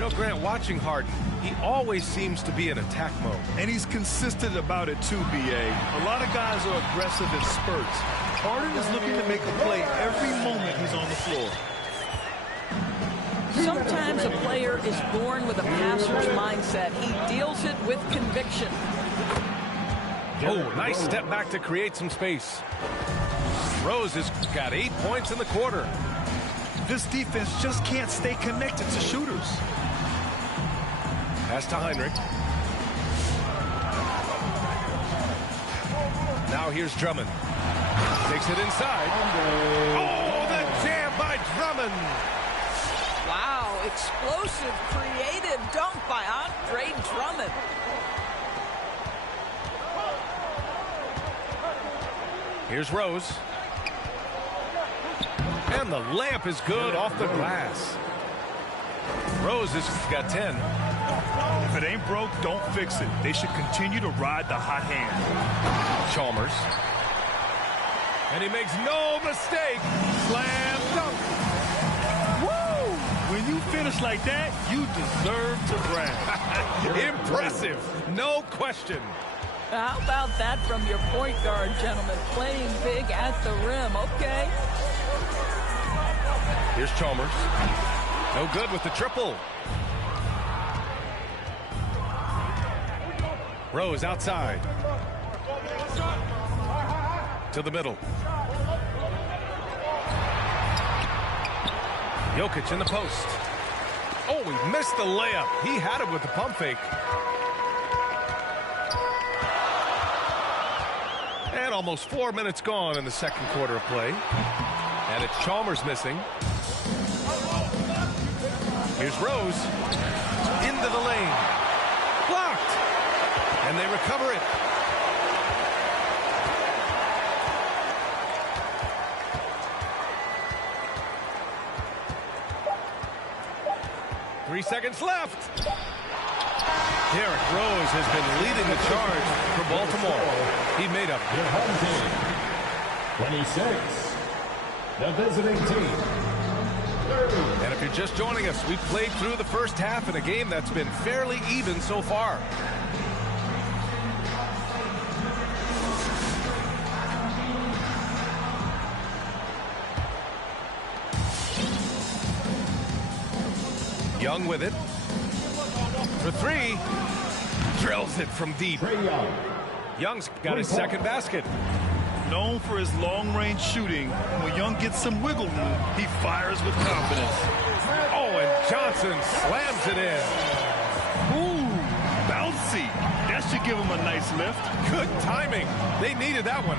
You know, Grant, watching Harden, he always seems to be in attack mode. And he's consistent about it too, B.A. A lot of guys are aggressive in spurts. Harden is looking to make a play every moment he's on the floor. Sometimes a player is born with a passer's mindset. He deals it with conviction. Oh, nice step back to create some space. Rose has got 8 points in the quarter. This defense just can't stay connected to shooters. Pass to Heinrich. Now here's Drummond. Takes it inside. Oh, the jam by Drummond. Wow, explosive, creative dunk by Andre Drummond. Here's Rose. And the layup is good off the glass. Rose has got 10. If it ain't broke, don't fix it. They should continue to ride the hot hand. Chalmers. And he makes no mistake. Slam dunk. Woo! When you finish like that, you deserve to brag. Impressive. No question. How about that from your point guard, gentlemen? Playing big at the rim. Okay. Here's Chalmers. No good with the triple. Rose outside. To the middle. Jokic in the post. Oh, he missed the layup. He had it with the pump fake. And almost 4 minutes gone in the second quarter of play. And it's Chalmers missing. Here's Rose. Into the lane. Blocked. And they recover it. Three seconds left. Derrick Rose has been leading the charge for Baltimore. He made up. Your home team, 26. The visiting team, 30. And if you're just joining us, we've played through the first half in a game that's been fairly even so far. Young with it. For three. Drills it from deep. Young's got his second basket. Known for his long-range shooting, when Young gets some wiggle room, he fires with confidence. Oh, and Johnson slams it in. Ooh, bouncy. That should give him a nice lift. Good timing. They needed that one.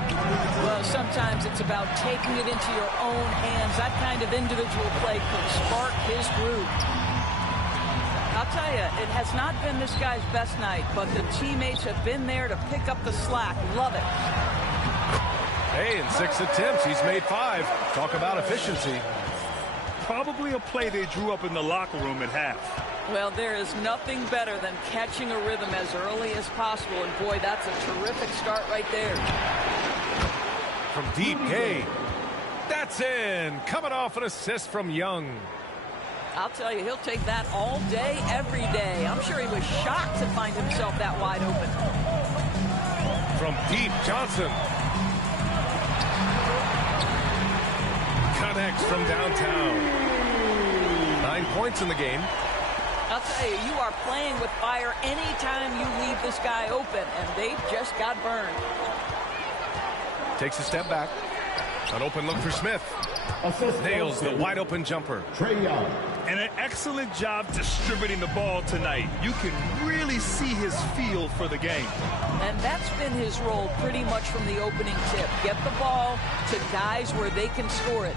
Well, sometimes it's about taking it into your own hands. That kind of individual play could spark his groove. I'll tell you, it has not been this guy's best night, but the teammates have been there to pick up the slack. Love it. Hey, in 6 attempts, he's made 5. Talk about efficiency. Probably a play they drew up in the locker room at half. Well, there is nothing better than catching a rhythm as early as possible, and boy, that's a terrific start right there. From deep, Gay. That's in. Coming off an assist from Young. I'll tell you, he'll take that all day, every day. I'm sure he was shocked to find himself that wide open. From deep, Johnson. Connects from downtown. 9 points in the game. I'll tell you, you are playing with fire anytime you leave this guy open, and they just got burned. Takes a step back. An open look for Smith. Nails the wide open jumper. And an excellent job distributing the ball tonight. You can really see his feel for the game. And that's been his role pretty much from the opening tip. Get the ball to guys where they can score it.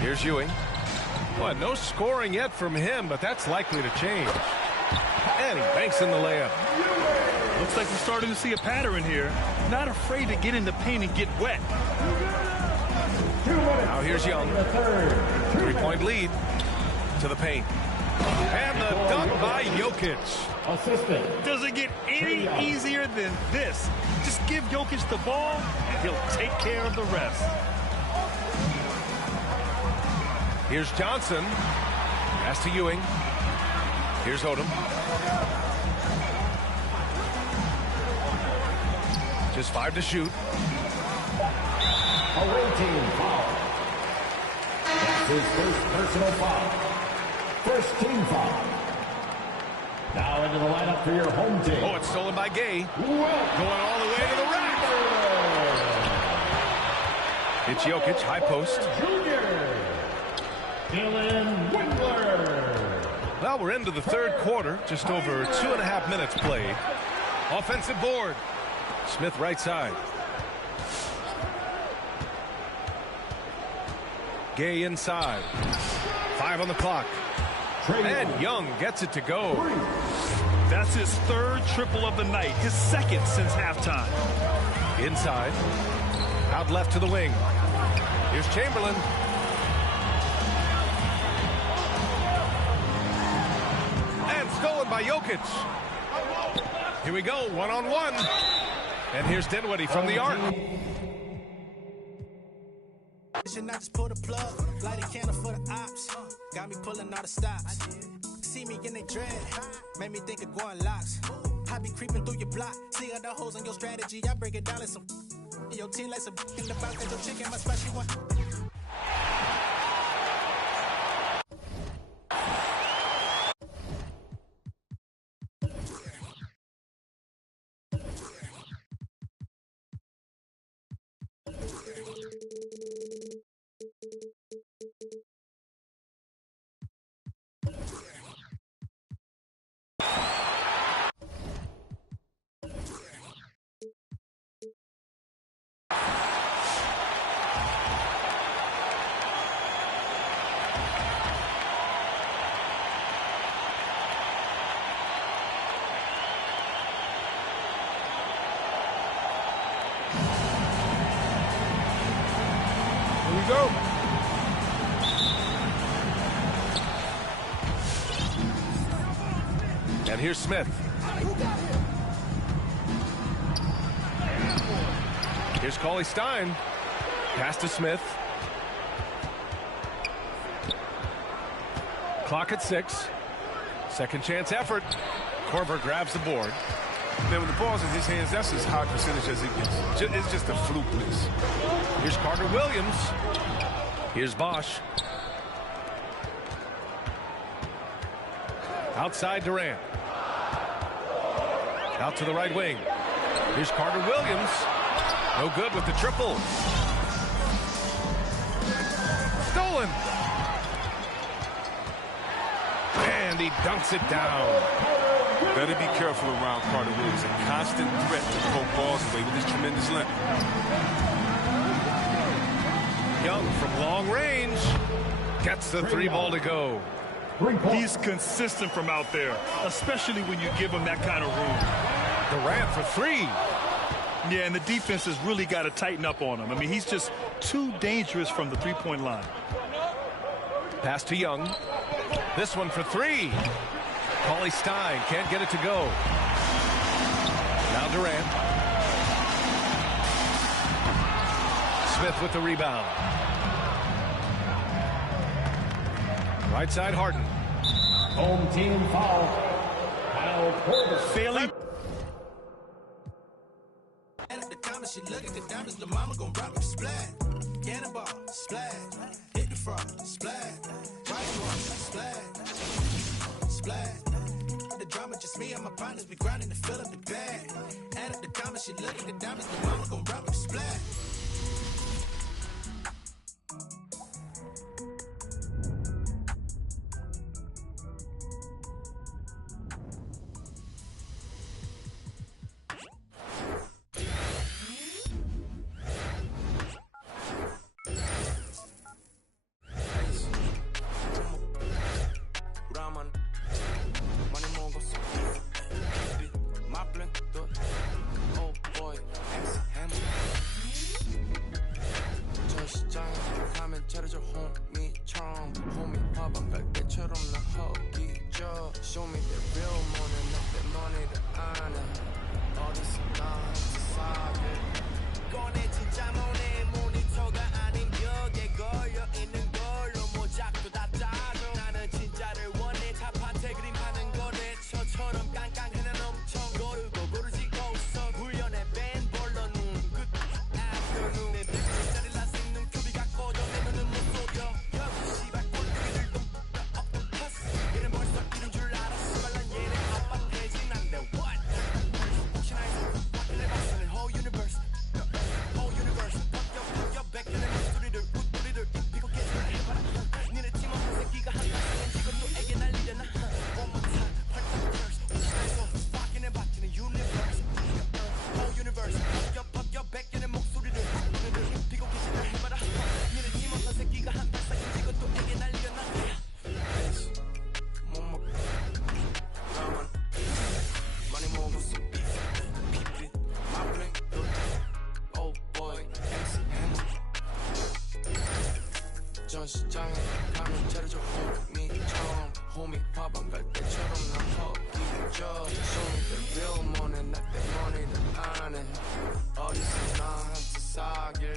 Here's Ewing. Well, no scoring yet from him, but that's likely to change. And he banks in the layup. Looks like we're starting to see a pattern here. Not afraid to get in the paint and get wet. Now here's Young. 3-point lead to the paint. And the dunk by Jokic. Does it get any easier than this? Just give Jokic the ball, and he'll take care of the rest. Here's Johnson. Pass to Ewing. Here's Odom. Just 5 to shoot. Away team foul. That's his first personal foul. First team foul. Now into the lineup for your home team. Oh, it's stolen by Gay. Well, going all the way to the rack. It's Jokic, high post. Junior. Dylan Windler. Well, we're into the third quarter. Just over 2.5 minutes played. Offensive board. Smith right side. Gay inside. 5 on the clock. And Young gets it to go. That's his third triple of the night, his second since halftime. Inside. Out left to the wing. Here's Chamberlain. And stolen by Jokic. Here we go, one-on-one. And here's Dinwiddie from the arc. Should not just pull the plug, light a candle for the ops. Got me pulling all the stops. See me in they dread, made me think of going locks. I be creeping through your block, see other holes in your strategy. I break it down like some. Your team like some in the box, that your chicken my special one. Go. And here's Smith. Here's Cauley Stein. Pass to Smith. Clock at 6. Second chance effort. Korver grabs the board. Man, when the ball's in his hands, that's as high percentage as it gets. It's just a flukeless. Here's Carter Williams. Here's Bosch. Outside Durant. Out to the right wing. Here's Carter Williams. No good with the triple. Stolen. And he dunks it down. Better be careful around Carter Williams. A constant threat to poke balls away with his tremendous length. Young from long range gets the 3 ball to go. He's consistent from out there, especially when you give him that kind of room. Durant for 3. Yeah, and the defense has really got to tighten up on him. I mean, he's just too dangerous from the three-point line. Pass to Young. This one for 3. Cauley Stein can't get it to go. Now Durant. Smith with the rebound. Right side Harden. Home team foul. Kyle Korver. Failing. And at the time she look at the diamonds, the mama gon' rock with splat. Cannonball, splat. Hit the frog, splat. Right one, splat. Splat. The drama just me and my partners, we grinding to fill up the bag. And at the time she look at the diamonds, the mama gon' rock with splat. 시장에 가면 차려줘 홈미처럼 홈이 밥안 갈 때처럼 난 퍼기죠 숨이 real money not that money that 안해 어디서 나한테 사길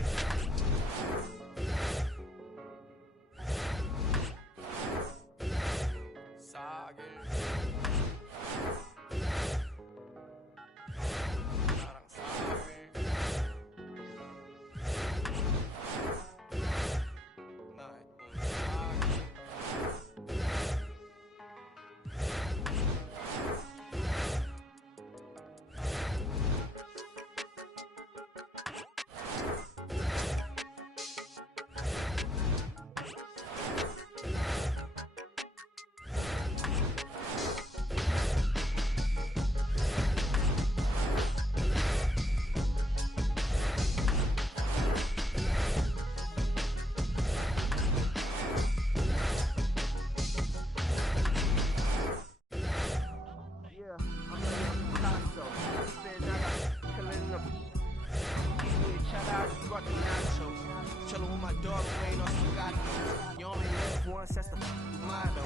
That's the motto.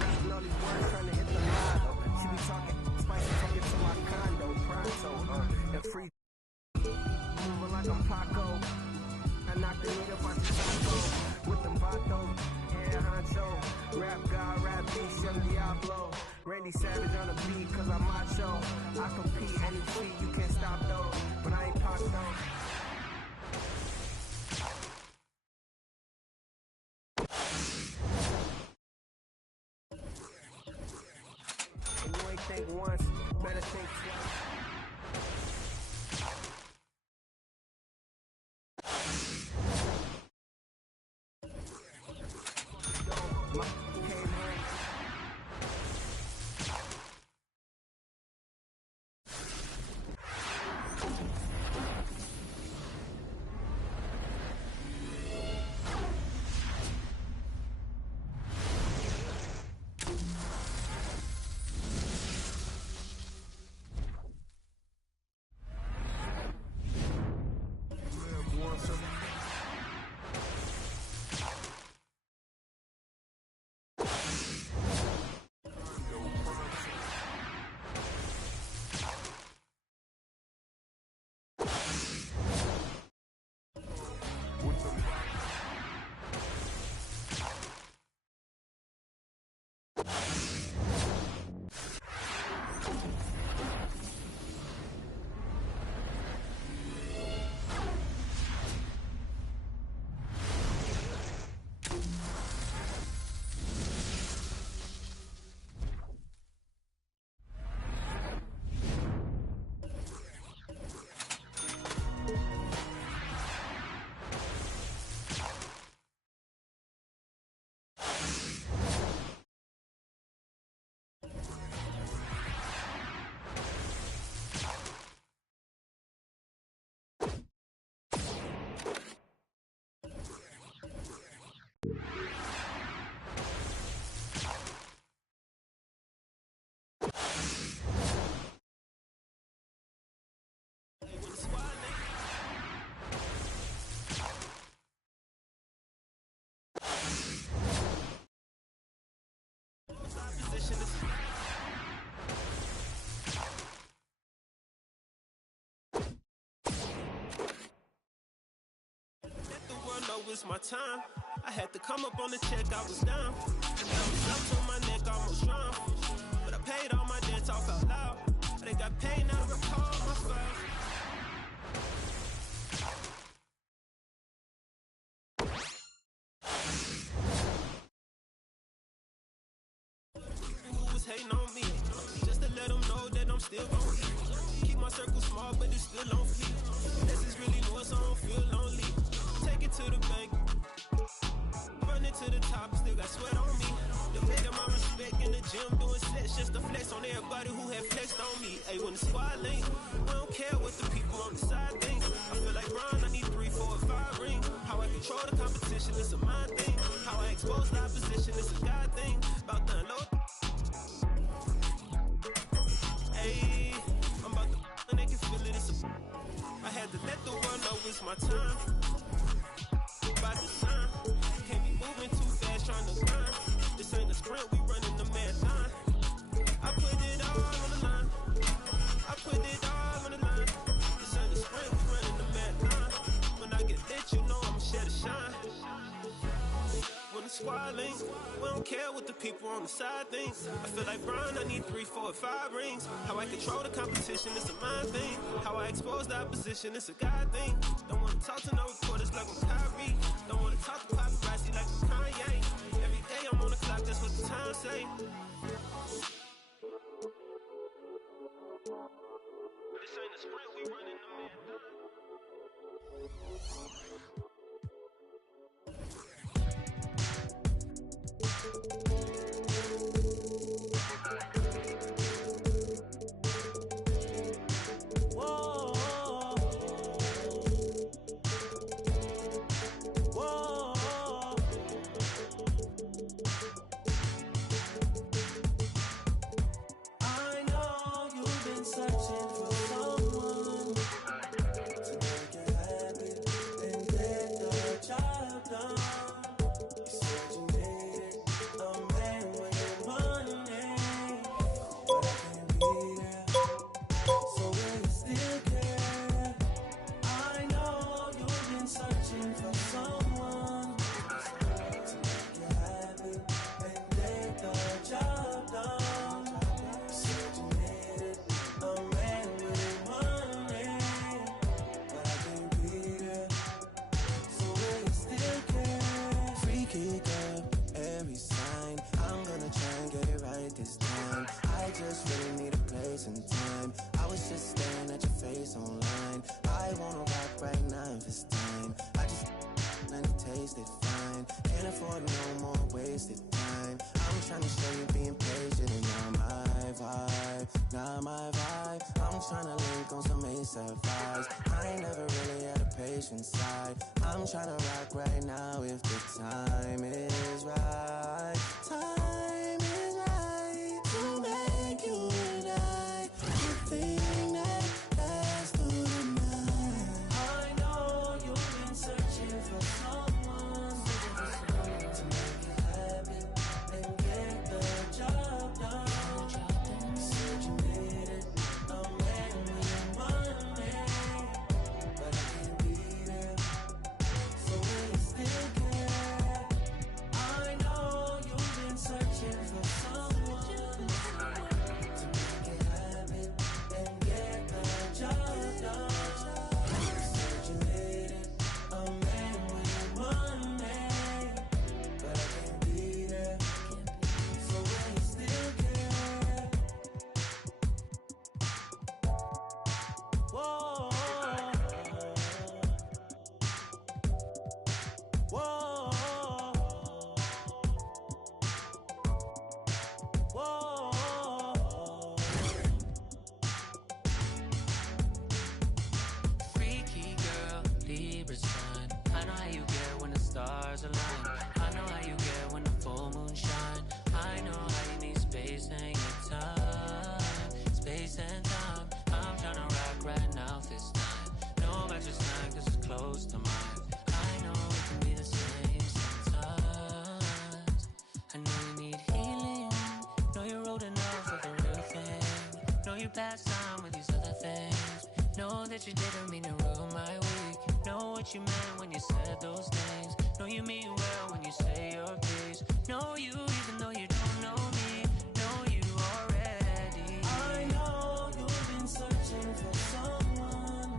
Rapping all these words, trying to hit the lotto. She be talking spicy, take it to my condo, pronto, and free. Moving like I'm Paco. I knock the nigga off the taco with them vatos. Yeah, honcho. Rap God, rap beast, young Diablo. Randy Savage on the beat, cause I'm macho. I compete any feat, you can't stop those. But I ain't Pac though. Think once, better think twice. It's my time. I had to come up on the check, I was down. I was up to my neck, almost drowned. But I paid all my debts off out loud. They got paid, now recall my files. Who was hating on me? Just to let them know that I'm still gon' eat. Keep my circle small, but it's still on fleek. This is really more, so I don't feel lonely. Take it to the bank, run it to the top, still got sweat on me. The bigger my respect in the gym, doing sets just to flex on everybody who had flexed on me. Hey, when the squad link, I don't care what the people on the side think. I feel like Brian, I need 3, 4, or 5 rings. How I control the competition, it's a mind thing. How I expose the opposition, it's a God thing. About to unload. Hey, I'm about to and they can feel it, I had to let the world know it's my time. By the sun, can't be moving care what the people on the side think. I feel like Brian, I need 3, 4, 5 rings. How I control the competition, it's a mind thing. How I expose the opposition, it's a God thing. Don't want to talk to no reporters like I'm Kyrie. Don't want to talk to paparazzi like I'm Kanye. Every day I'm on the clock, that's what the time say. This ain't a sprint, we running the marathon. I'm trying to rock right now if the time is right. Time is right to make you and I the thing that lasts through the night. I know you've been searching for someone to make you happy and get the job done. Said you needed a man with money, but I can't be there. So will you still care? I know you've been searching for someone to make you happy and get the job done. Said you needed a man with money, but I can't be there. So will you still care? Whoa. Whoa, whoa. Freaky girl, Libra sign. I know how you get when the stars align. I know how you get when the full moon shine. I know how you need space and your time. Space and time. I'm tryna rock right now this time. No about your snack, this is close to mine. I know it can be the same sometimes. I know you need healing. Know you're old enough for the real thing. Know you passed time with these other things. Know that you didn't mean to ruin my week. Know what you meant when you said those things. Know you mean well when you say your piece. Know you even though you don't know me. Know you already. I know you've been searching for someone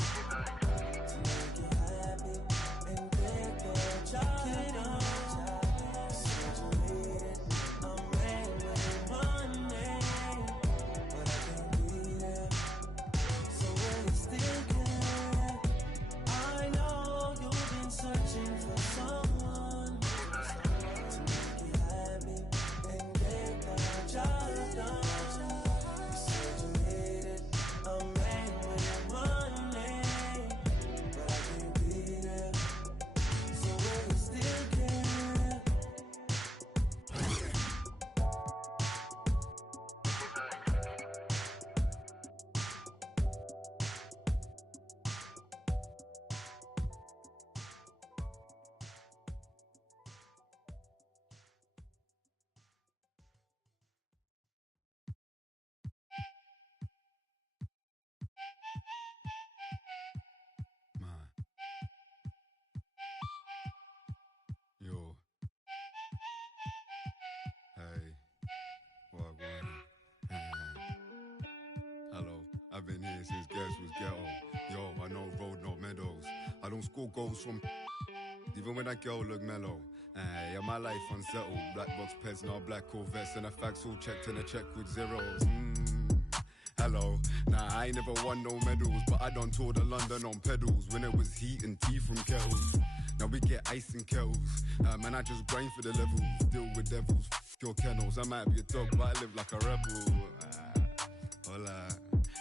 to make you happy and get the job done. Said you needed a man with money, but I can't be there. So will you still care? I know you've been searching for someone to make you happy I've been here since Guess was ghetto. Yo, I know road, not meadows. I don't score goals from even when that girl look mellow. Yeah, my life unsettled. Black box pets, now black Corvettes, and the facts all checked and a check with zeros. Hello. Nah, I ain't never won no medals, but I done toured of London on pedals when it was heat and tea from kettles. Now we get ice in kettles. Man, I just grind for the levels. Deal with devils, your kennels. I might be a dog, but I live like a rebel. Hola.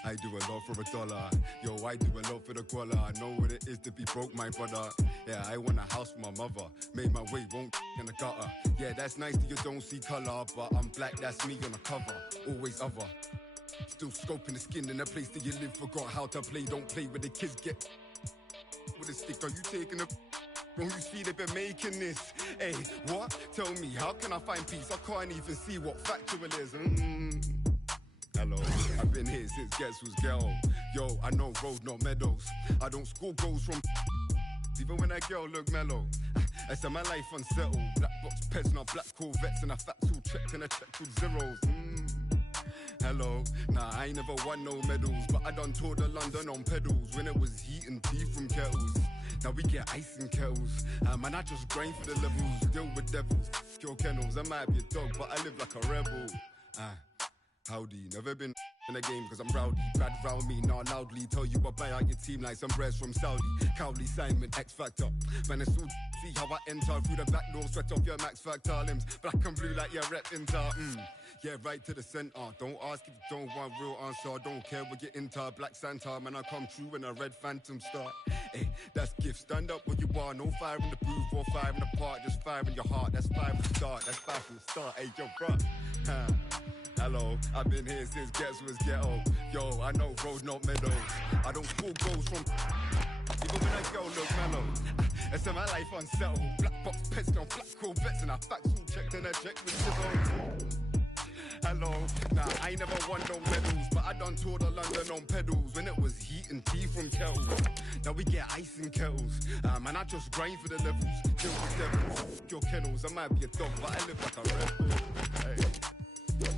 I do a lot for $1. Yo, I do a lot for the guala. I know what it is to be broke, my brother. Yeah, I want a house for my mother. Made my way, won't in the gutter. Yeah, that's nice that you don't see color, but I'm black, that's me on the cover. Always other. Still scoping the skin in the place that you live. Forgot how to play, don't play where the kids get with a stick. Are you taking a wrong? You see they've been making this. Hey, what? Tell me, how can I find peace? I can't even see what factual is. Hello, I've been here since Guess was ghetto. Yo, I know road, not meadows. I don't score goals from even when that girl look mellow. I said my life unsettled. Black box pets, now black Corvettes, and I facts all checked and I checked with zeros. Hello, nah, I ain't never won no medals, but I done toured of London on pedals when it was heat and tea from kettles. Now we get ice in kettles. Man, I just grind for the levels. Deal with devils, your kennels. I might be a dog, but I live like a rebel. Howdy, never been in a game cause I'm rowdy. Bad round me, not loudly. Tell you I buy out your team like some breads from Saudi. Cowley, Simon, X Factor. Man, it's all see how I enter through the back door. Sweat off your Max Factor limbs. Black and blue like your rep inter. Yeah, right to the center. Don't ask if you don't want real answer. Don't care what you're into. Black Santa, man, I come true when a red phantom start. Hey, that's gift. Stand up where you are. No fire in the booth or fire in the park. Just fire in your heart. That's fire from the start. That's fire from the start. Hey, yo, bro. Hello, I've been here since Guess was ghetto. Yo, I know road, not meadows. I don't score goals from even when that girl look mellow. I said my life unsettled. Black box pets, now black Corvettes, and I facts all checked and I checked with zeros. Hello, nah, I ain't never won no medals, but I done toured of London on pedals when it was heat and tea from kettles. Now we get ice in kettles. Man, I just grind for the levels. Deal with devils, your kennels. I might be a dog, but I live like a rebel. Hey.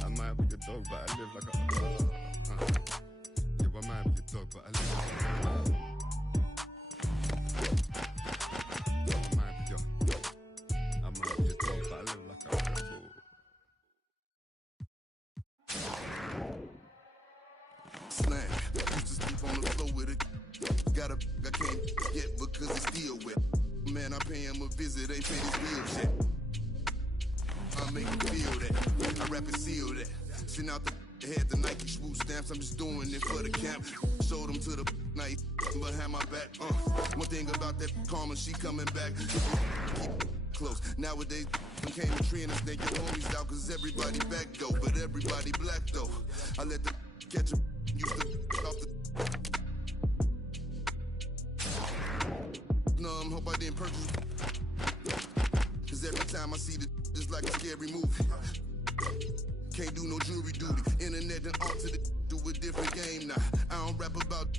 I might be a dog, but I live like a yeah, I might be a dog, but I live like a I might be a dog, but I live like a rebel. Slang, used to sleep on the floor with it. Got a I can't get because it's still wet. Man, I pay him a visit, ain't paid his bills yet. I make him feel that. I rap and seal that. Send out the head, the Nike swoop stamps. I'm just doing it for the camp. Showed them to the night behind my back. One thing about that karma, she coming back. Keep close. Nowadays, became a tree and a snake. Your homies out cause everybody back though. But everybody black though. I let the catch a used to off the hope I didn't purchase. Cause every time I see the just like a scary movie. Can't do no jury duty. Internet and alter the do a different game now. I don't rap about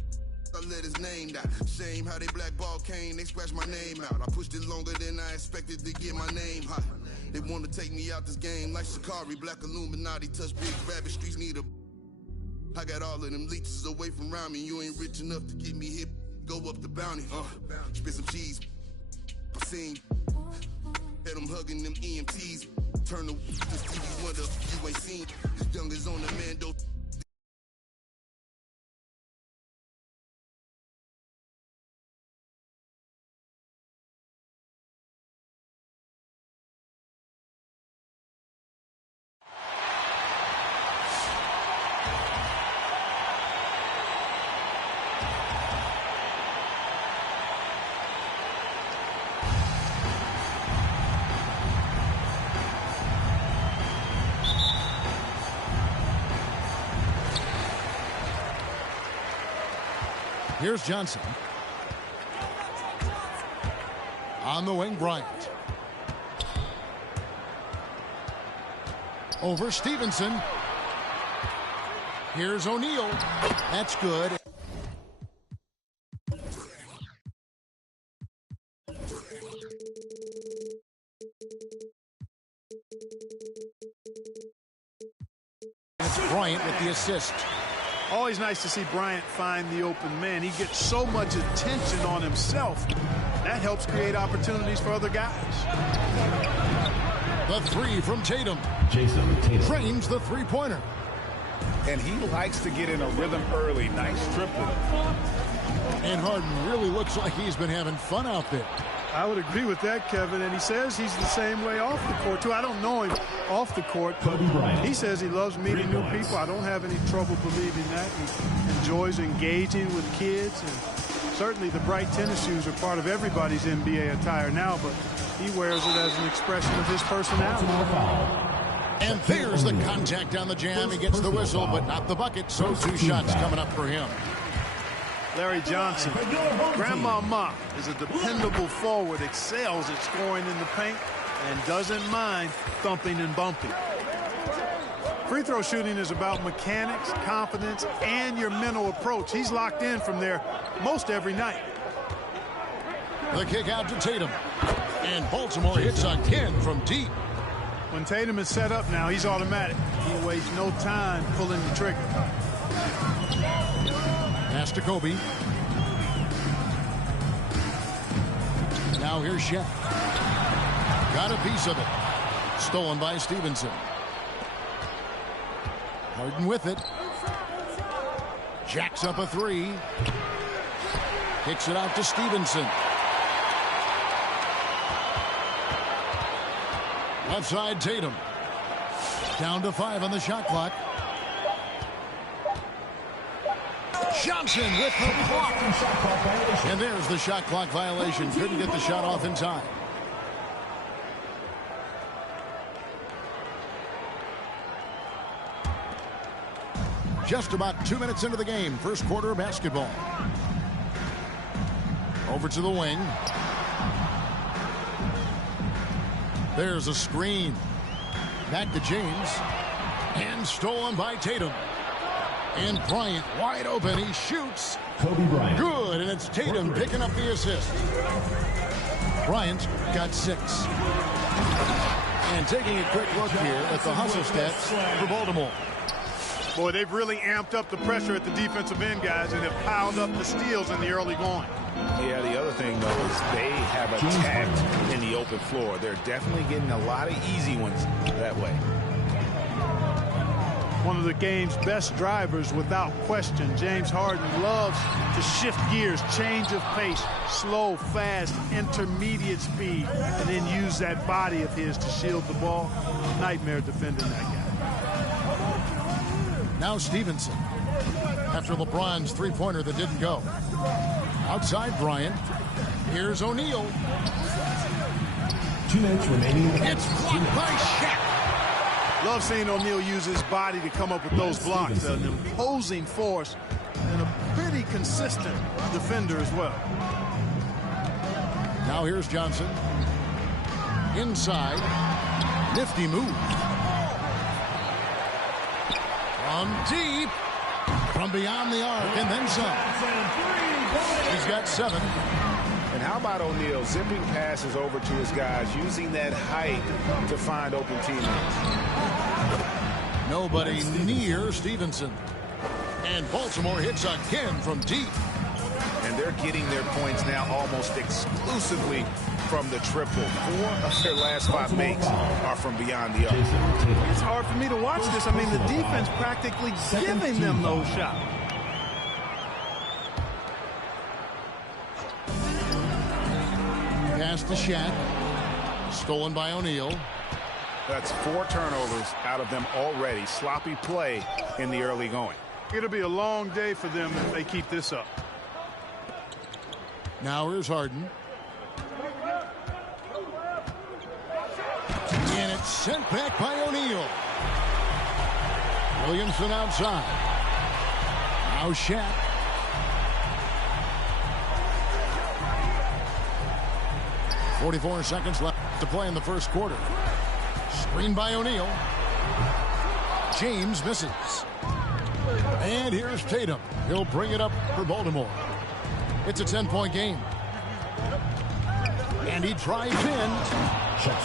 I let his name down. Shame how they blackball Kane, they scratch my name out. I pushed it longer than I expected to get my name hot. They wanna take me out this game like Shikari. Black Illuminati touch big rabbit streets need a I got all of them leeches away from around me. You ain't rich enough to get me hip. Go up the bounty, spit some cheese. I seen had them hugging them EMTs. Turn the Stevie Wonder, you ain't seen. Youngers on the Mando. Here's Johnson. On the wing, Bryant. Over Stevenson. Here's O'Neal. That's good. That's Bryant with the assist. Always nice to see Bryant find the open man. He gets so much attention on himself. That helps create opportunities for other guys. The three from Tatum. Jason Tatum trains the three-pointer. And he likes to get in a rhythm early. Nice tripling. And Harden really looks like he's been having fun out there. I would agree with that, Kevin. And he says he's the same way off the court, too. I don't know him off the court, but he says he loves meeting new people. I don't have any trouble believing that. He enjoys engaging with kids. And certainly the bright tennis shoes are part of everybody's NBA attire now, but he wears it as an expression of his personality. And there's the contact on the jam. He gets the whistle, but not the bucket. So 2 shots coming up for him. Larry Johnson, Grandmama, is a dependable forward, excels at scoring in the paint, and doesn't mind thumping and bumping. Free throw shooting is about mechanics, confidence, and your mental approach. He's locked in from there most every night. The kick out to Tatum. And Baltimore hits again from deep. When Tatum is set up now, he's automatic. He wastes no time pulling the trigger. Pass to Kobe. Now here's Shaq. Got a piece of it. Stolen by Stevenson. Harden with it. Jacks up a three. Kicks it out to Stevenson. Left side Tatum. Down to 5 on the shot clock. Johnson with the block. And there's the shot clock violation. Couldn't get the shot off in time. Just about 2 minutes into the game. First quarter of basketball. Over to the wing. There's a screen. Back to James. And stolen by Tatum. And Bryant wide open. He shoots. Kobe Bryant. Good. And it's Tatum picking up the assist. Bryant got 6. And taking a quick look here at the hustle stats for Baltimore. Boy, they've really amped up the pressure at the defensive end, guys, and have piled up the steals in the early going. Yeah, the other thing, though, is they have attacked in the open floor. They're definitely getting a lot of easy ones that way. One of the game's best drivers, without question. James Harden loves to shift gears, change of pace, slow, fast, intermediate speed, and then use that body of his to shield the ball. Nightmare defending that guy. Now Stevenson. After LeBron's three-pointer that didn't go. Outside Bryant. Here's O'Neal. 2 minutes remaining. It's blocked by Shaq. Love seeing O'Neal use his body to come up with those blocks. An imposing force and a pretty consistent defender as well. Now here's Johnson. Inside. Nifty move. From deep. From beyond the arc and then some. He's got 7. And how about O'Neal zipping passes over to his guys, using that height to find open teammates. Nobody near Stevenson. And Baltimore hits again from deep. And they're getting their points now almost exclusively from the triple. 4 of their last 5 makes are from beyond the arc. It's hard for me to watch this. I mean, the defense practically giving them those shots. Pass to Shaq. Stolen by O'Neal. That's 4 turnovers out of them already. Sloppy play in the early going. It'll be a long day for them if they keep this up. Now here's Harden. And it's sent back by O'Neal. Williamson outside. Now Shaq. .44 seconds left to play in the first quarter. Screen by O'Neal. James misses. And here's Tatum. He'll bring it up for Baltimore. It's a 10-point game. And he drives in.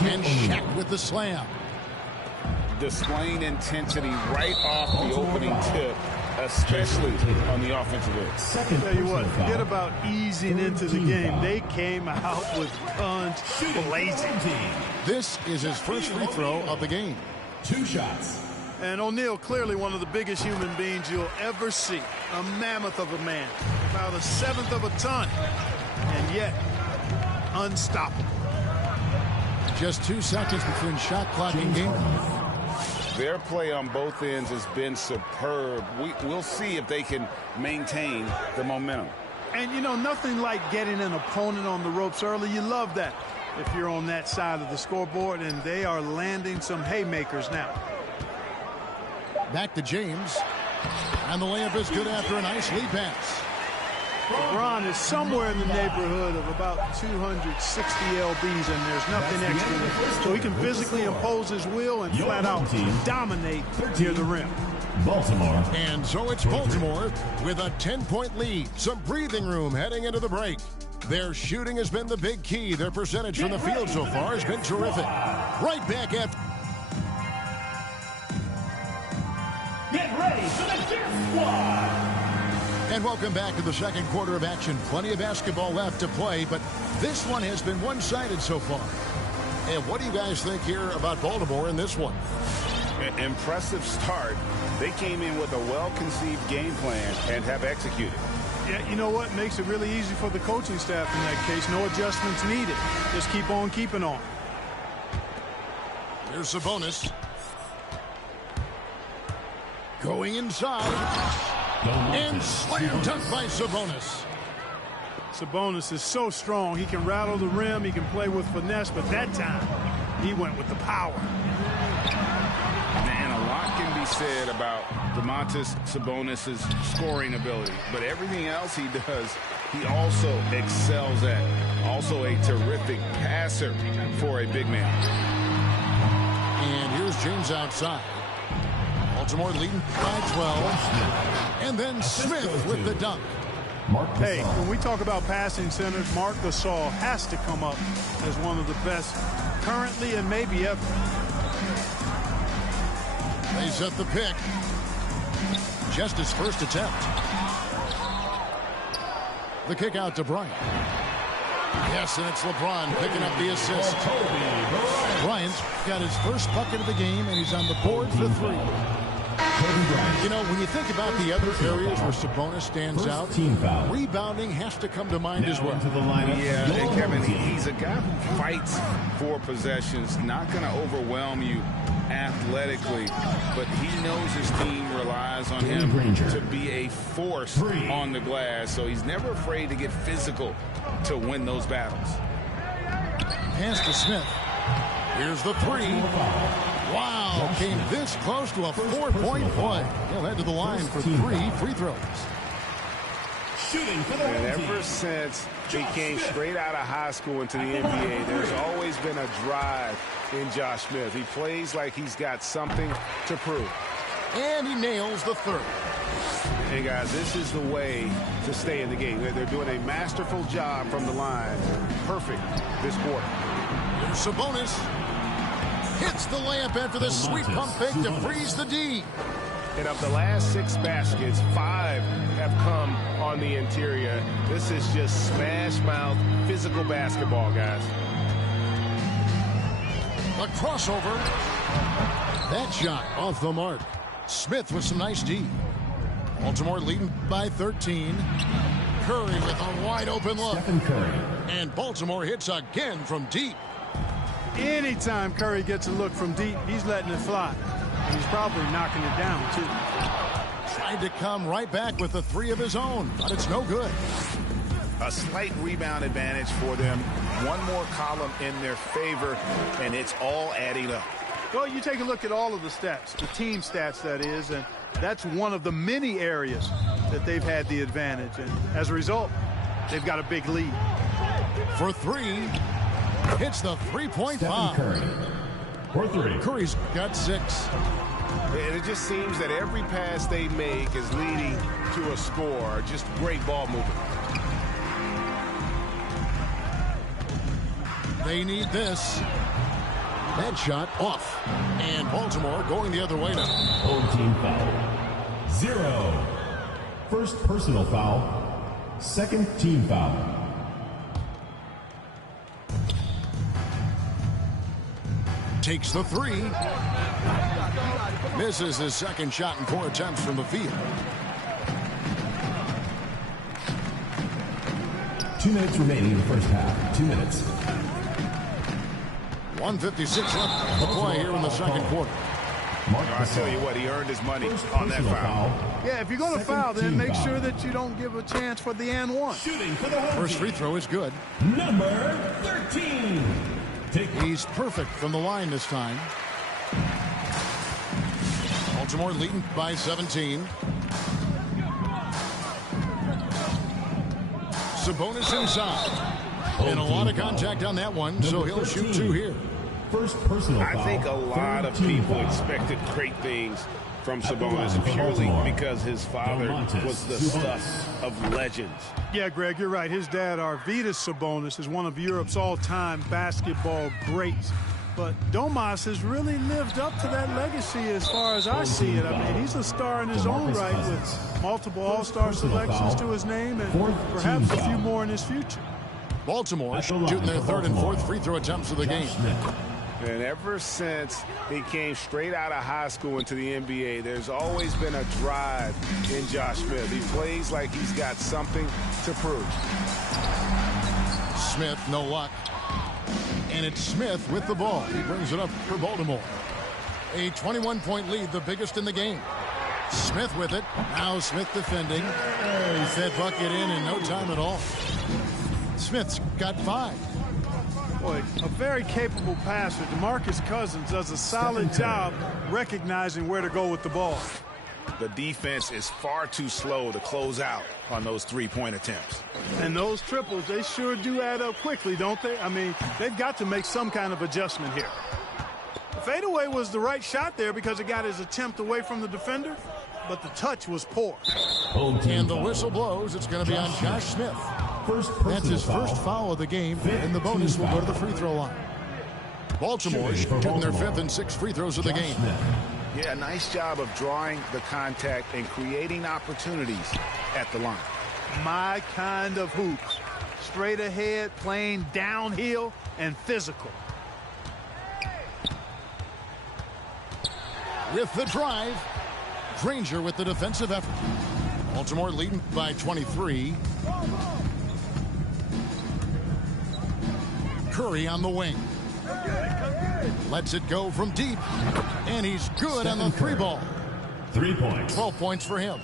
And Shaq with the slam. Displaying intensity right off the opening tip. especially on the offensive end. Tell you what, forget about easing into the game. They came out with guns blazing. This is his first free throw of the game. 2 shots. And O'Neal, clearly one of the biggest human beings you'll ever see. A mammoth of a man. About 1/7 of a ton. And yet, unstoppable. Just 2 seconds between shot clock and game. Their play on both ends has been superb. We'll see if they can maintain the momentum. And, you know, nothing like getting an opponent on the ropes early. You love that if you're on that side of the scoreboard, and they are landing some haymakers now. Back to James. And the layup is good after a nice lead pass. LeBron is somewhere in the neighborhood of about 260 lbs, and there's nothing extra there. So he can physically impose his will and flat out dominate near the rim. Baltimore. And so it's Baltimore with a 10-point lead. Some breathing room heading into the break. Their shooting has been the big key. Their percentage from the field so far has been terrific. Right back at... Get ready for the Deer Squad. And welcome back to the second quarter of action. Plenty of basketball left to play, but this one has been one-sided so far. And what do you guys think here about Baltimore in this one? Impressive start. They came in with a well-conceived game plan and have executed. Yeah, you know what? Makes it really easy for the coaching staff in that case. No adjustments needed. Just keep on keeping on. Here's Sabonis. Going inside. And slam dunk by Sabonis. Sabonis is so strong. He can rattle the rim. He can play with finesse. But that time, he went with the power. And a lot can be said about Domantas Sabonis' scoring ability. But everything else he does, he also excels at. Also a terrific passer for a big man. And here's James outside. Baltimore leading by 12. And then Smith with the dunk. Hey, when we talk about passing centers, Marc Gasol has to come up as one of the best currently and maybe ever. They set the pick. Just his first attempt. The kick out to Bryant. Yes, and it's LeBron picking up the assist. Bryant's got his first bucket of the game, and he's on the board for 3. You know, when you think about the other areas where Sabonis stands out, rebounding has to come to mind as well. Yeah, and Kevin, he's a guy who fights for possessions, not going to overwhelm you athletically, but he knows his team relies on him to be a force on the glass, so he's never afraid to get physical to win those battles. Pass to Smith. Here's the 3. Wow, came this close to a 4-point play. He'll head to the line for 3 free throws. And ever since he came straight out of high school into the NBA, there's always been a drive in Josh Smith. He plays like he's got something to prove. And he nails the 3rd. Hey, guys, this is the way to stay in the game. They're doing a masterful job from the line. Perfect this quarter. Here's Sabonis. Hits the layup after the sweet pump fake to freeze the D. And of the last 6 baskets, 5 have come on the interior. This is just smash mouth physical basketball, guys. A crossover. That shot off the mark. Smith with some nice D. Baltimore leading by 13. Curry with a wide open look. And Baltimore hits again from deep. Anytime Curry gets a look from deep, he's letting it fly. And he's probably knocking it down, too. Tried to come right back with a 3 of his own, but it's no good. A slight rebound advantage for them. One more column in their favor, and it's all adding up. Well, you take a look at all of the stats, the team stats, that is, and that's one of the many areas that they've had the advantage. And as a result, they've got a big lead. For 3. Hits the 3-point bomb. For 3. Curry's got 6. And it just seems that every pass they make is leading to a score. Just great ball movement. They need this. That shot off. And Baltimore going the other way now. Team foul. 0. First personal foul. Second team foul. Takes the three. Misses his second shot in 4 attempts from the field. 2 minutes remaining in the first half. 2 minutes. 1:56 left to play here in the second quarter. I tell you what, he earned his money on that foul. Yeah, if you're going to foul, then make sure that you don't give a chance for the and one. Shooting for the home First free throw is good. Number 13. He's perfect from the line this time. Baltimore leading by 17. Sabonis inside. And a lot of contact on that one, so he'll shoot 2 here. First personal foul. I think a lot of people expected great things from Sabonis purely because his father was the stuff of legends. Yeah, Greg, you're right. His dad, Arvydas Sabonis, is one of Europe's all-time basketball greats. But Domas has really lived up to that legacy as far as I see it. I mean, he's a star in his own right with multiple all-star selections to his name and perhaps a few more in his future. Baltimore shooting their 3rd and 4th free throw attempts of the game. And ever since he came straight out of high school into the NBA, there's always been a drive in Josh Smith. He plays like he's got something to prove. Smith, no luck. And it's Smith with the ball. He brings it up for Baltimore. A 21-point lead, the biggest in the game. Smith with it. Now Smith defending. That bucket in no time at all. Smith's got 5. Boy, a very capable passer. DeMarcus Cousins does a solid job recognizing where to go with the ball. The defense is far too slow to close out on those 3-point attempts. And those triples, they sure do add up quickly, don't they? I mean, they've got to make some kind of adjustment here. The fadeaway was the right shot there because it got his attempt away from the defender, but the touch was poor. And the whistle blows. It's going to be on Josh Smith. That's his first foul of the game, and the bonus will go to the free throw line. Baltimore shooting their 5th and 6th free throws of the game. Yeah, nice job of drawing the contact and creating opportunities at the line. My kind of hoops. Straight ahead, playing downhill, and physical. With the drive, Granger with the defensive effort. Baltimore leading by 23. Curry on the wing. Lets it go from deep. And he's good on the 3-ball. 3 points. 12 points for him.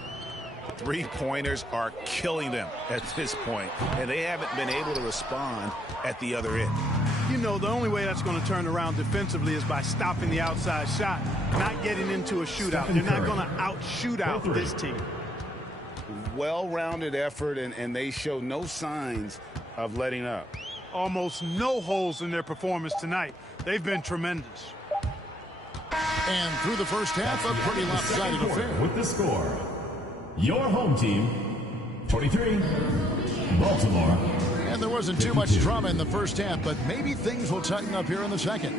3-pointers are killing them at this point, and they haven't been able to respond at the other end. You know, the only way that's going to turn around defensively is by stopping the outside shot, not getting into a shootout. They're not going to out-shoot out this team. Well-rounded effort, and they show no signs of letting up. Almost no holes in their performance tonight. They've been tremendous. And through the first half, a pretty lopsided affair. With the score, your home team, 23, Baltimore. And there wasn't too much drama in the first half, but maybe things will tighten up here in the second.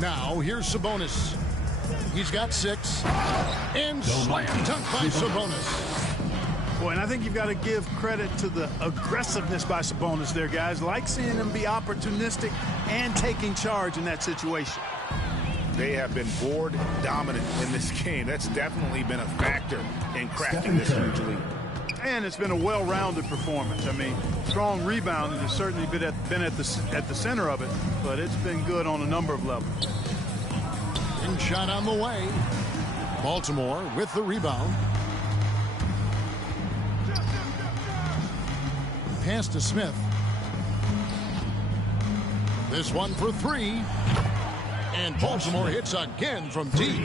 Now, here's Sabonis. He's got 6. And slam dunk by Sabonis. Boy, and I think you've got to give credit to the aggressiveness by Sabonis there, guys. Like seeing him be opportunistic and taking charge in that situation. They have been board dominant in this game. That's definitely been a factor in cracking this huge lead. And it's been a well-rounded performance. I mean, strong rebounding has certainly been at the center of it, but it's been good on a number of levels. And shot on the way. Baltimore with the rebound. Pass to Smith. This one for 3. And Baltimore hits again from deep.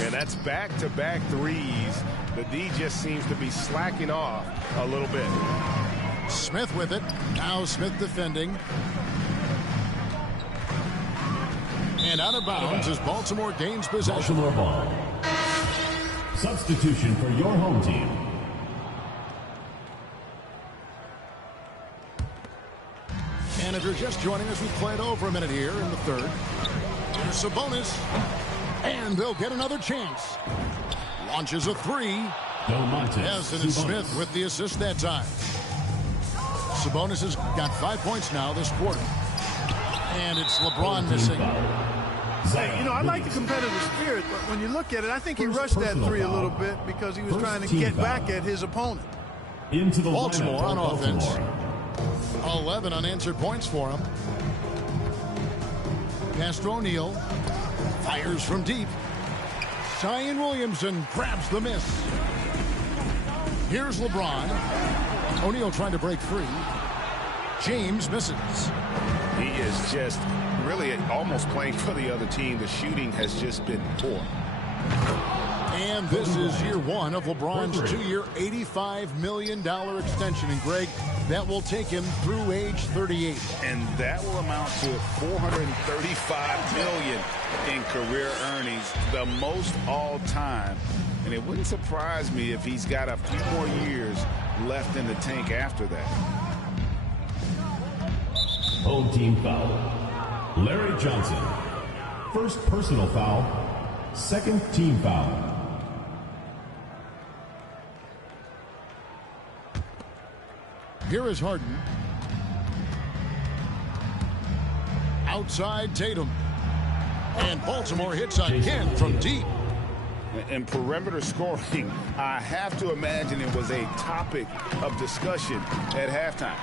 Yeah, that's back-to-back threes. The D just seems to be slacking off a little bit. Smith with it. Now Smith defending. And out of bounds as Baltimore gains possession. Baltimore ball. Substitution for your home team. And if you're just joining us, we've played over a minute here in the third. Here's Sabonis. And they'll get another chance. Launches a three. Yes, and Smith with the assist that time. Sabonis has got 5 points now this quarter. And it's LeBron missing. Hey, you know, I like the competitive spirit, but when you look at it, I think he rushed that three a little bit because he was trying to get back at his opponent. Into the Baltimore on offense. 11 unanswered points for him. Pass to O'Neal. Fires from deep. Zion Williamson grabs the miss. Here's LeBron. O'Neal trying to break free. James misses. He is just really almost playing for the other team. The shooting has just been poor. And this is year one of LeBron's 2-year, $85 million extension. And, Greg, that will take him through age 38. And that will amount to $435 million in career earnings, the most all time. And it wouldn't surprise me if he's got a few more years left in the tank after that. Home team foul. Larry Johnson. First personal foul. Second team foul. Here is Harden. Outside Tatum. And Baltimore hits again from deep. And perimeter scoring, I have to imagine it was a topic of discussion at halftime.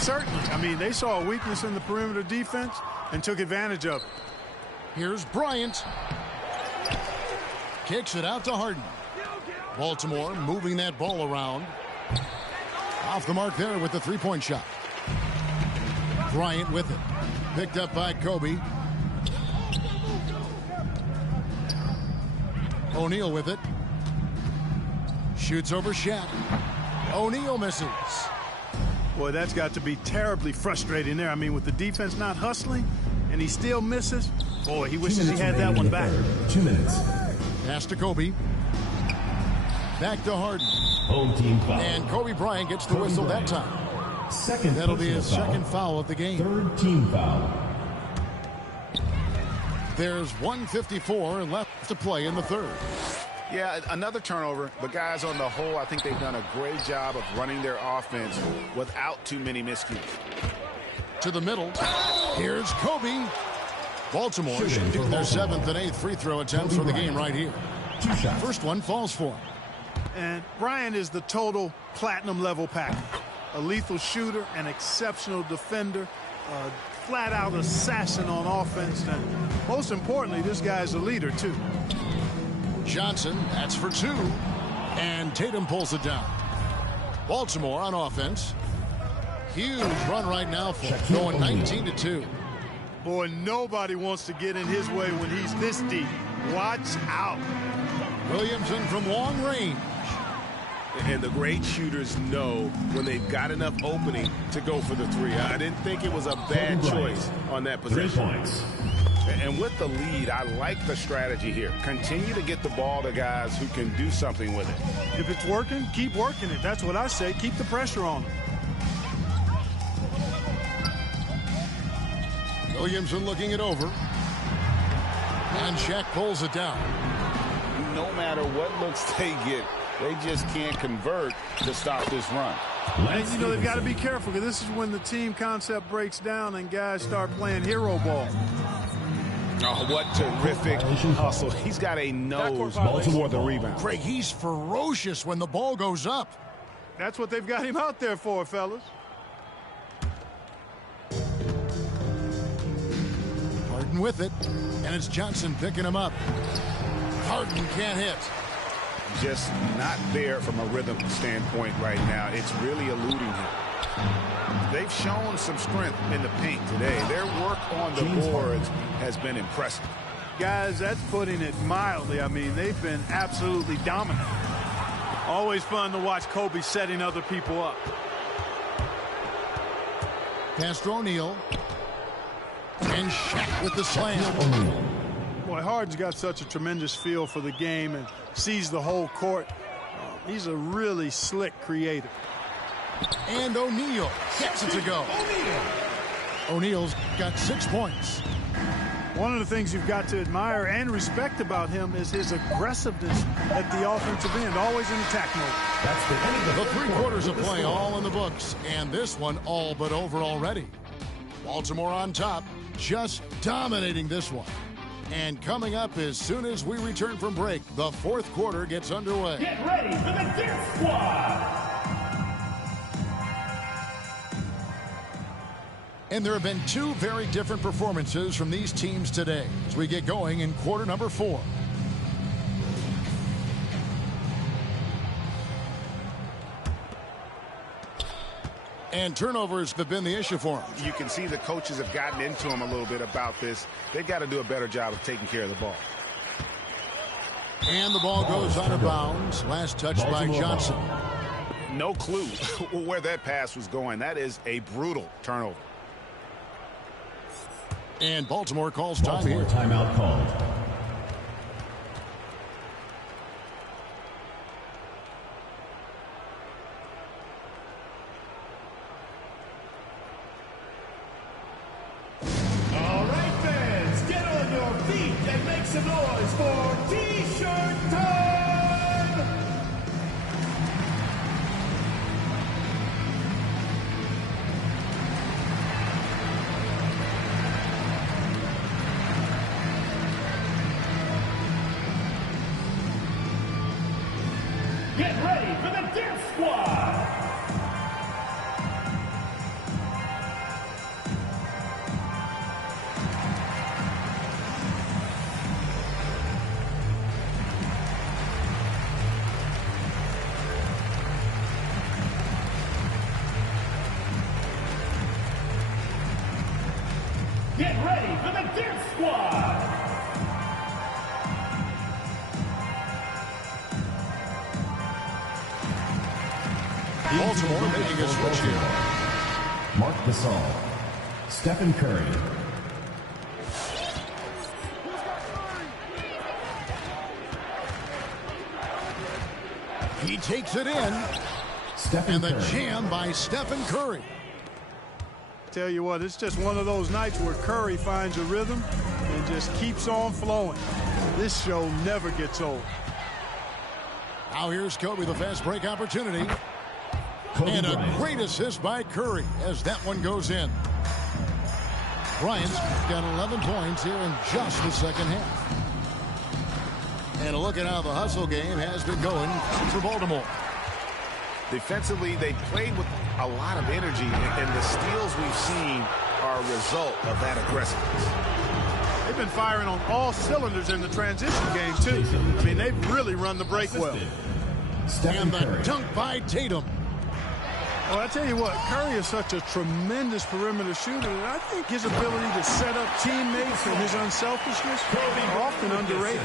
Certainly. I mean, they saw a weakness in the perimeter defense and took advantage of it. Here's Bryant. Kicks it out to Harden. Baltimore moving that ball around. Off the mark there with the three-point shot. Bryant with it. Picked up by Kobe. O'Neal with it. Shoots over Shaq. O'Neal misses. Boy, that's got to be terribly frustrating there. I mean, with the defense not hustling and he still misses. Boy, he wishes he had that one back. 2 minutes. Pass to Kobe. Back to Harden. Home team foul. And Kobe Bryant gets the whistle that time. That'll be his second foul of the game. Third team foul. There's 1:54 left to play in the third. Yeah, another turnover, but guys, on the whole, I think they've done a great job of running their offense without too many miscues. To the middle. Here's Kobe. Baltimore shooting their 7th and 8th free throw attempts for the game right here. First one falls for him. And Bryant is the total platinum level package. A lethal shooter, an exceptional defender, a flat-out assassin on offense, and most importantly, this guy's a leader, too. Johnson, that's for 2. And Tatum pulls it down. Baltimore on offense. Huge run right now for him, going 19-2. Boy, nobody wants to get in his way when he's this deep. Watch out. Williamson from long range. And the great shooters know when they've got enough opening to go for the three. I didn't think it was a bad choice on that possession. 3 points. And with the lead, I like the strategy here. Continue to get the ball to guys who can do something with it. If it's working, keep working it. That's what I say. Keep the pressure on them. Williamson looking it over. And Shaq pulls it down. No matter what looks they get, they just can't convert to stop this run. And, you know, they've got to be careful because this is when the team concept breaks down and guys start playing hero ball. Oh, what terrific hustle. He's got a nose for the rebound. Craig, he's ferocious when the ball goes up. That's what they've got him out there for, fellas. Harden with it, and it's Johnson picking him up. Harden can't hit. Just not there from a rhythm standpoint right now. It's really eluding him. They've shown some strength in the paint today. Their work on the boards has been impressive. Guys, that's putting it mildly. I mean, they've been absolutely dominant. Always fun to watch Kobe setting other people up. Pass to O'Neal. And Shaq with the slam. Boy, Harden's got such a tremendous feel for the game and sees the whole court. He's a really slick creator. And O'Neal gets it to go. O'Neal's got 6 points. One of the things you've got to admire and respect about him is his aggressiveness at the offensive end, always in attack mode. That's the end of The 3 quarters of play all in the books, and this one all but over already. Baltimore on top, just dominating this one. And coming up as soon as we return from break, the 4th quarter gets underway. Get ready for the Dip Squad! And there have been 2 very different performances from these teams today as we get going in quarter number 4. And turnovers have been the issue for them. You can see the coaches have gotten into them a little bit about this. They've got to do a better job of taking care of the ball. And the ball goes out of bounds. Last touch by Johnson. No clue where that pass was going. That is a brutal turnover. And Baltimore calls time here. Timeout called. All right, fans, get on your feet and make some noise for T-shirt time! Get ready for the Dip Squad! Get ready for the Dip Squad! Baltimore making a switch here. Mark Gasol. Stephen Curry. He takes it in. And the jam by Stephen Curry. Tell you what, it's just one of those nights where Curry finds a rhythm and just keeps on flowing. This show never gets old. Now here's Kobe, the fast break opportunity. And a great assist by Curry as that one goes in. Bryant's got 11 points here in just the second half. And look at how the hustle game has been going for Baltimore. Defensively, they played with a lot of energy, and the steals we've seen are a result of that aggressiveness. They've been firing on all cylinders in the transition game, too. I mean, they've really run the break well. And the dunk by Tatum. Well, I tell you what, Curry is such a tremendous perimeter shooter, and I think his ability to set up teammates and his unselfishness are often underrated.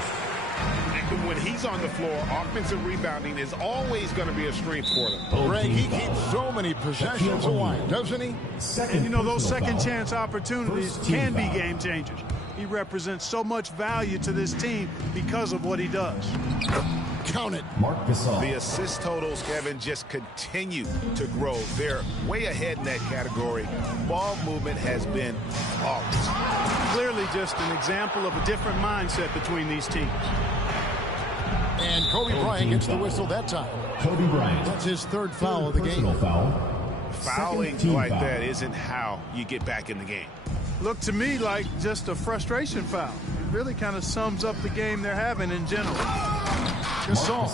When he's on the floor, offensive rebounding is always going to be a strength for them. Greg, he keeps so many possessions alive, doesn't he? And you know, those second chance opportunities can be game changers. He represents so much value to this team because of what he does. Count it. Mark Gasol. The assist totals, Kevin, just continue to grow. They're way ahead in that category. Ball movement has been flawless. Clearly just an example of a different mindset between these teams. And Kobe Bryant gets the whistle that time. Kobe Bryant. That's his 3rd foul of the game. Foul. Fouling like that isn't how you get back in the game. Looked to me like just a frustration foul. It really kind of sums up the game they're having in general. Gasol.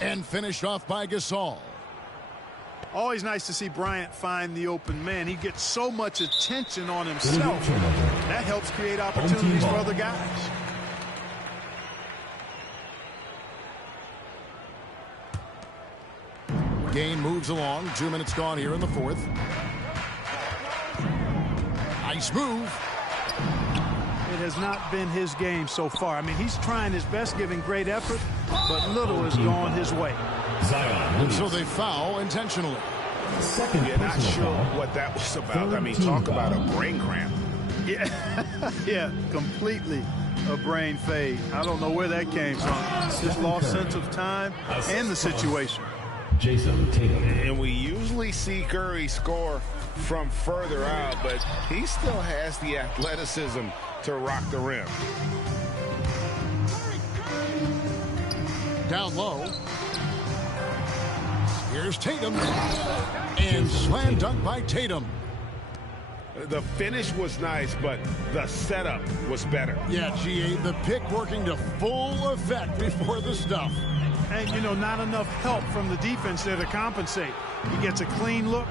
And finished off by Gasol. Always nice to see Bryant find the open man. He gets so much attention on himself. That helps create opportunities for other guys. Game moves along. 2 minutes gone here in the 4th. Nice move. It has not been his game so far. I mean, he's trying his best, giving great effort, but little has gone his way. And so they foul intentionally. Yeah, not sure what that was about. I mean, talk about a brain cramp. Yeah, yeah, completely a brain fade. I don't know where that came from. Just lost sense of time and the situation. Jason Tatum. And we usually see Curry score from further out, but he still has the athleticism to rock the rim. Down low. Here's Tatum. And slam dunk by Tatum. The finish was nice, but the setup was better. Yeah, GA, the pick working to full effect before the stuff. And, you know, not enough help from the defense there to compensate. He gets a clean look,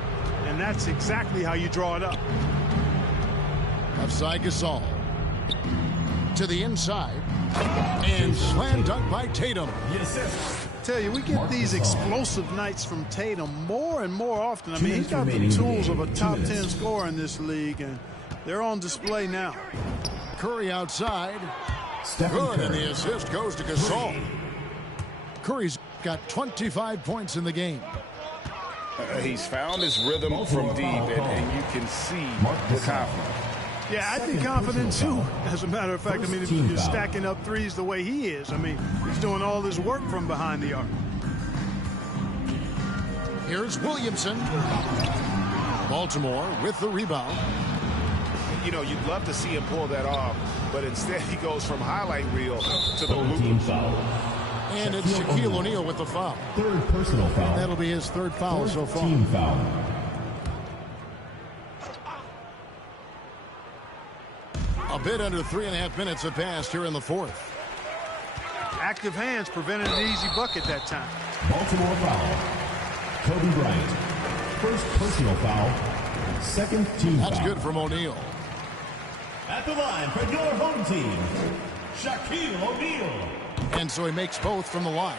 and that's exactly how you draw it up. Left side Gasol. To the inside. And slam dunk by Tatum. Yes, sir. Tell you, we get these explosive nights from Tatum more and more often. I mean, he's got the tools of a top 10 scorer in this league, and they're on display now. Curry outside. Good, and the assist goes to Gasol. Curry's got 25 points in the game. He's found his rhythm from deep, and you can see the confidence. Yeah, I'd be confident too. As a matter of fact, I mean, if you're stacking up threes the way he is, I mean, he's doing all this work from behind the arc. Here's Williamson. Baltimore with the rebound. You know, you'd love to see him pull that off, but instead he goes from highlight reel to the blue. And it's Shaquille O'Neal with the foul. Third personal foul. That'll be his third foul so far. Team foul. A bit under 3.5 minutes have passed here in the fourth. Active hands prevented an easy bucket that time. Baltimore foul. Kobe Bryant. First personal foul. Second team foul. That's good from O'Neal. At the line for your home team, Shaquille O'Neal. And so he makes both from the line.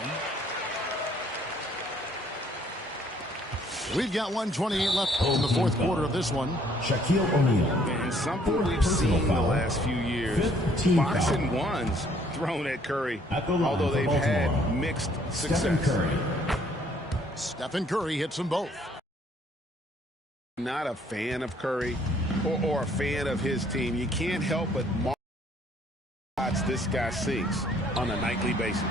We've got 1:28 left in the fourth quarter of this one. Shaquille O'Neal. And something we've seen the last few years. Boxing ones thrown at Curry, although they've had mixed success. Stephen Curry hits them both. Not a fan of Curry or a fan of his team. You can't help but mark shots this guy sinks on a nightly basis.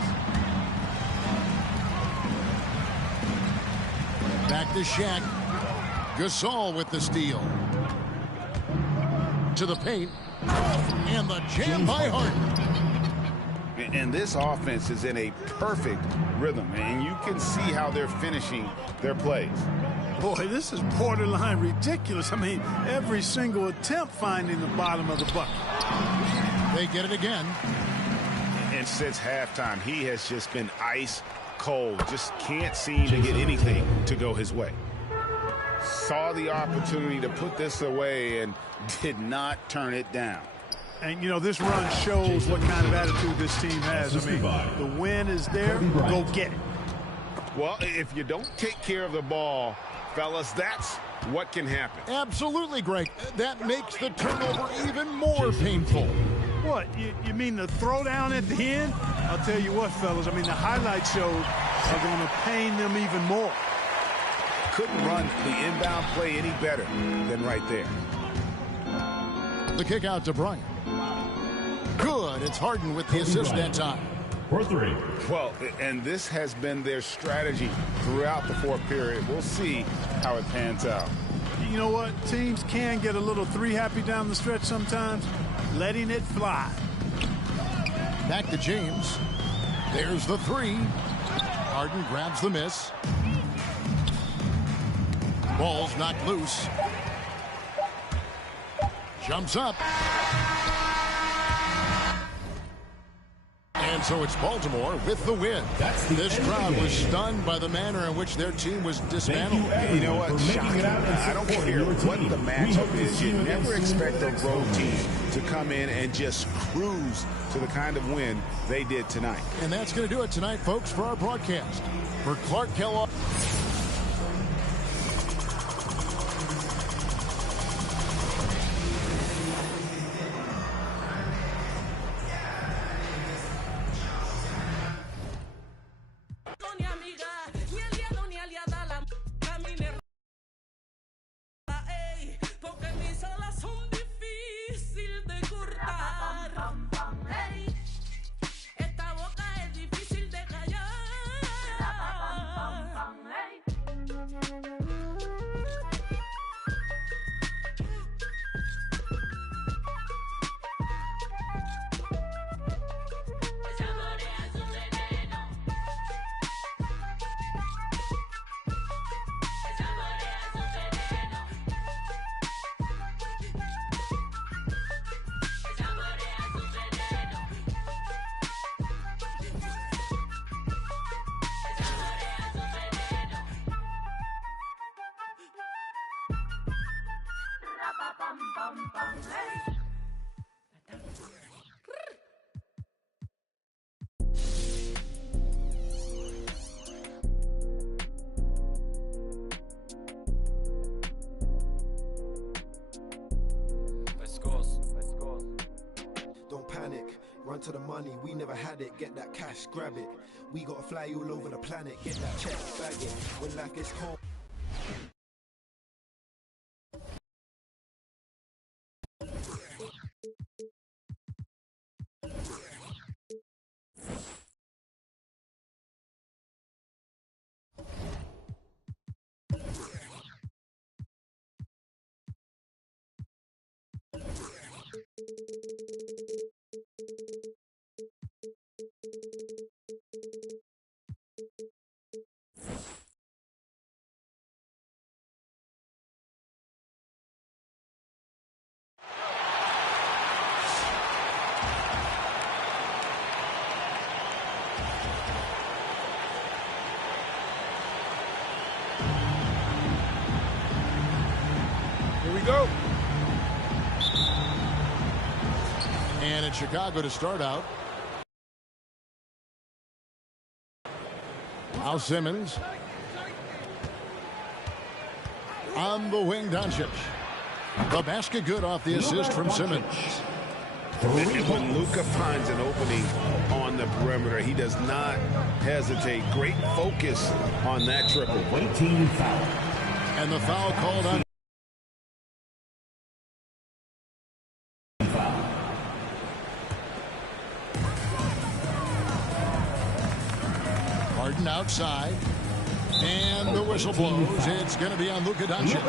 Back to Shaq. Gasol with the steal. To the paint. And the jam by Harden. And this offense is in a perfect rhythm, and you can see how they're finishing their plays. Boy, this is borderline ridiculous. I mean, every single attempt finding the bottom of the bucket. They get it again. And since halftime, he has just been ice cold. Just can't seem to get anything to go his way. Saw the opportunity to put this away and did not turn it down. And, you know, this run shows what kind of attitude this team has. I mean, the win is there. Go get it. Well, if you don't take care of the ball, fellas, that's what can happen. Absolutely, Greg. That makes the turnover even more painful. What? You mean the throwdown at the end? I'll tell you what, fellas. I mean, the highlight shows are going to pain them even more. Couldn't run the inbound play any better than right there. The kick out to Bryant. Good. It's Harden with the assist that time. For three. Well, and this has been their strategy throughout the fourth period. We'll see how it pans out. You know what? Teams can get a little three happy down the stretch sometimes. Letting it fly. Back to James. There's the three. Harden grabs the miss. Ball's knocked loose. Jumps up. And so it's Baltimore with the win. This crowd was stunned by the manner in which their team was dismantled. You know what? Shocking. I don't care what the matchup is. You never expect a road team to come in and just cruise to the kind of win they did tonight. And that's going to do it tonight, folks, for our broadcast. For Clark Kellogg. Don't panic, run to the money, we never had it, get that cash, grab it. We gotta fly all over the planet, get that check, bag it, when life gets home. Here we go. And it's Chicago to start out. Now Simmons. On the wing, Doncic. The basket good off the assist from Simmons. And when Luka finds an opening on the perimeter, he does not hesitate. Great focus on that triple. 18 foul. And the foul called on. Harden outside. And the whistle blows. It's going to be on Luka Doncic.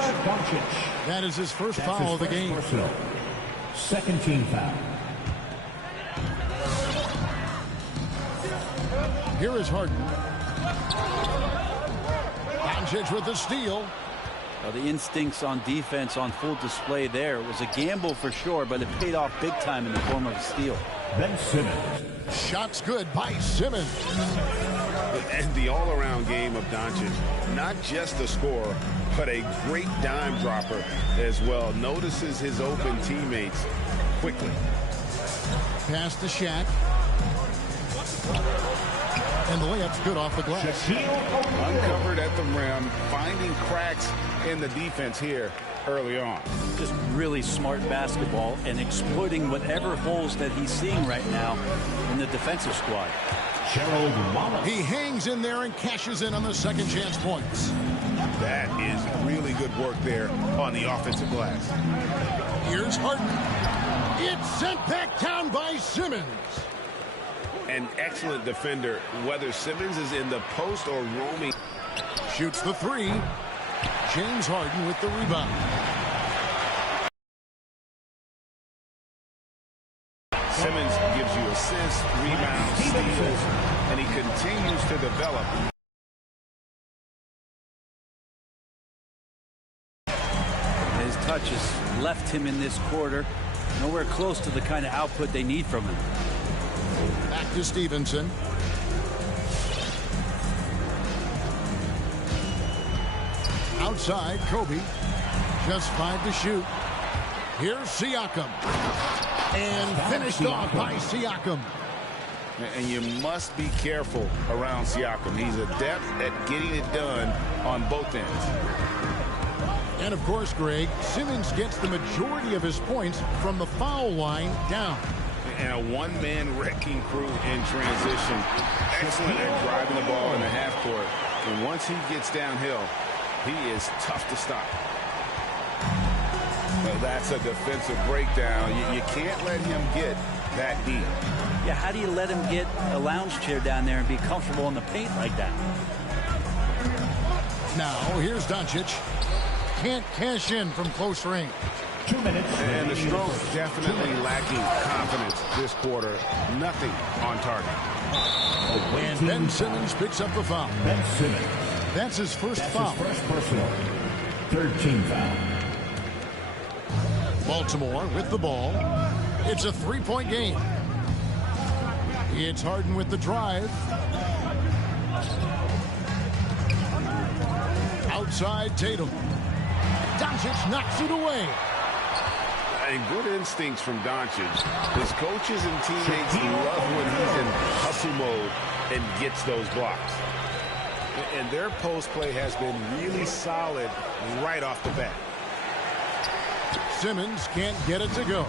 That is his first foul of the game. Second team foul. Here is Harden. Doncic with the steal. Well, the instincts on defense on full display there. It was a gamble for sure, but it paid off big time in the form of a steal. Ben Simmons. Shots good by Simmons. And the all-around game of Doncic, not just a scorer, but a great dime dropper as well. Notices his open teammates quickly. Pass to Shaq. And the layup's good off the glass. Uncovered at the rim, finding cracks in the defense here early on. Just really smart basketball and exploiting whatever holes that he's seeing right now in the defensive squad. He hangs in there and cashes in on the second chance points. That is really good work there on the offensive glass. Here's Harden. It's sent back down by Simmons. An excellent defender, whether Simmons is in the post or roaming. Shoots the three. James Harden with the rebound. Simmons gives you assists, rebounds, steals, and he continues to develop. His touch has left him in this quarter. Nowhere close to the kind of output they need from him. Back to Stevenson. Outside, Kobe. Just 5 to shoot. Here's Siakam. And finished off by Siakam. And you must be careful around Siakam. He's adept at getting it done on both ends. And of course, Greg, Simmons gets the majority of his points from the foul line down. And a one-man wrecking crew in transition. Excellent at driving the ball in the half court. And once he gets downhill, he is tough to stop. Well, that's a defensive breakdown. You can't let him get that deep. Yeah, how do you let him get a lounge chair down there and be comfortable in the paint like that? Now, here's Doncic. Can't cash in from close range. 2 minutes. And the stroke definitely lacking confidence this quarter. Nothing on target. And Ben Simmons picks up the foul. Ben Simmons. That's his first foul. His first personal. Third team foul. Baltimore with the ball. It's a three-point game. It's Harden with the drive. Outside Tatum. Doncic knocks it away. And good instincts from Doncic. His coaches and teammates love when he's in hustle mode and gets those blocks. And their post play has been really solid right off the bat. Simmons can't get it to go.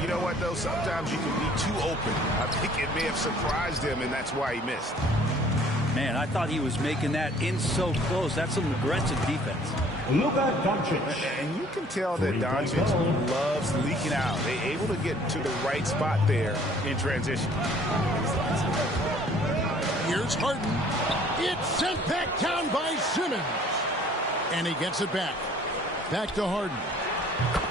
You know what, though? Sometimes you can be too open. I think it may have surprised him, and that's why he missed. Man, I thought he was making that in so close. That's some aggressive defense. Luka Doncic. And you can tell that Doncic loves leaking out. They're able to get to the right spot there in transition. Here's Harden. It's sent back down by Simmons. And he gets it back. Back to Harden.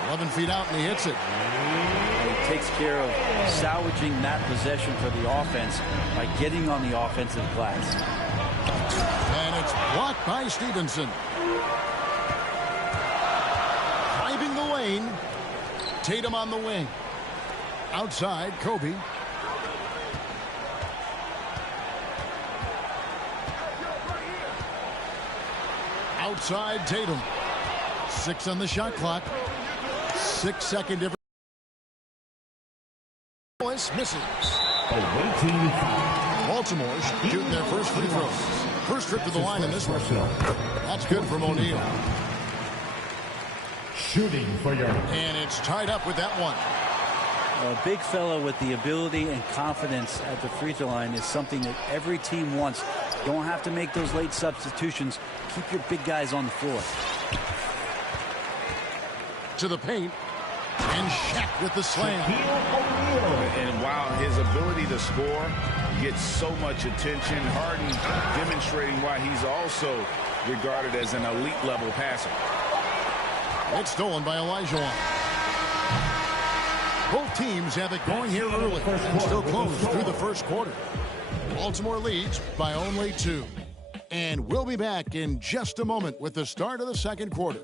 11 feet out, and he hits it. He takes care of salvaging that possession for the offense by getting on the offensive glass. And it's blocked by Stevenson. Driving the lane. Tatum on the wing. Outside, Kobe. Outside, Tatum. 6 on the shot clock. 6-second difference. Misses. Baltimore shooting their first free throws. First trip to the line in this one. That's good from O'Neal. Shooting for your... And it's tied up with that one. A big fella with the ability and confidence at the free throw line is something that every team wants. Don't have to make those late substitutions. Keep your big guys on the floor. To the paint. And Shaq with the slam. And while his ability to score gets so much attention, Harden demonstrating why he's also regarded as an elite level passer. It's stolen by Olajuwon. Both teams have it going here early and still close through the first quarter. Baltimore leads by only 2. And we'll be back in just a moment with the start of the second quarter.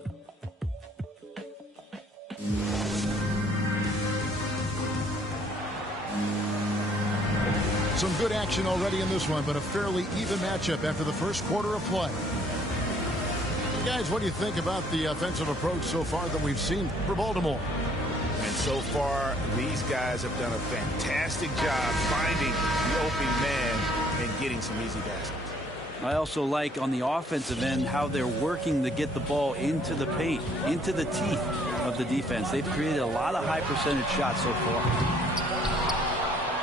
Some good action already in this one, but a fairly even matchup after the first quarter of play. Guys, what do you think about the offensive approach so far that we've seen for Baltimore? And so far, these guys have done a fantastic job finding the open man and getting some easy baskets. I also like on the offensive end how they're working to get the ball into the paint, into the teeth of the defense. They've created a lot of high percentage shots so far.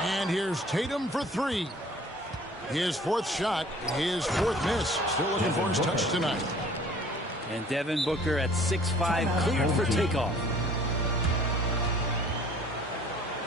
And here's Tatum for 3. His 4th shot, his 4th miss. Still looking for his touch tonight. And Devin Booker at 6'5", cleared for takeoff.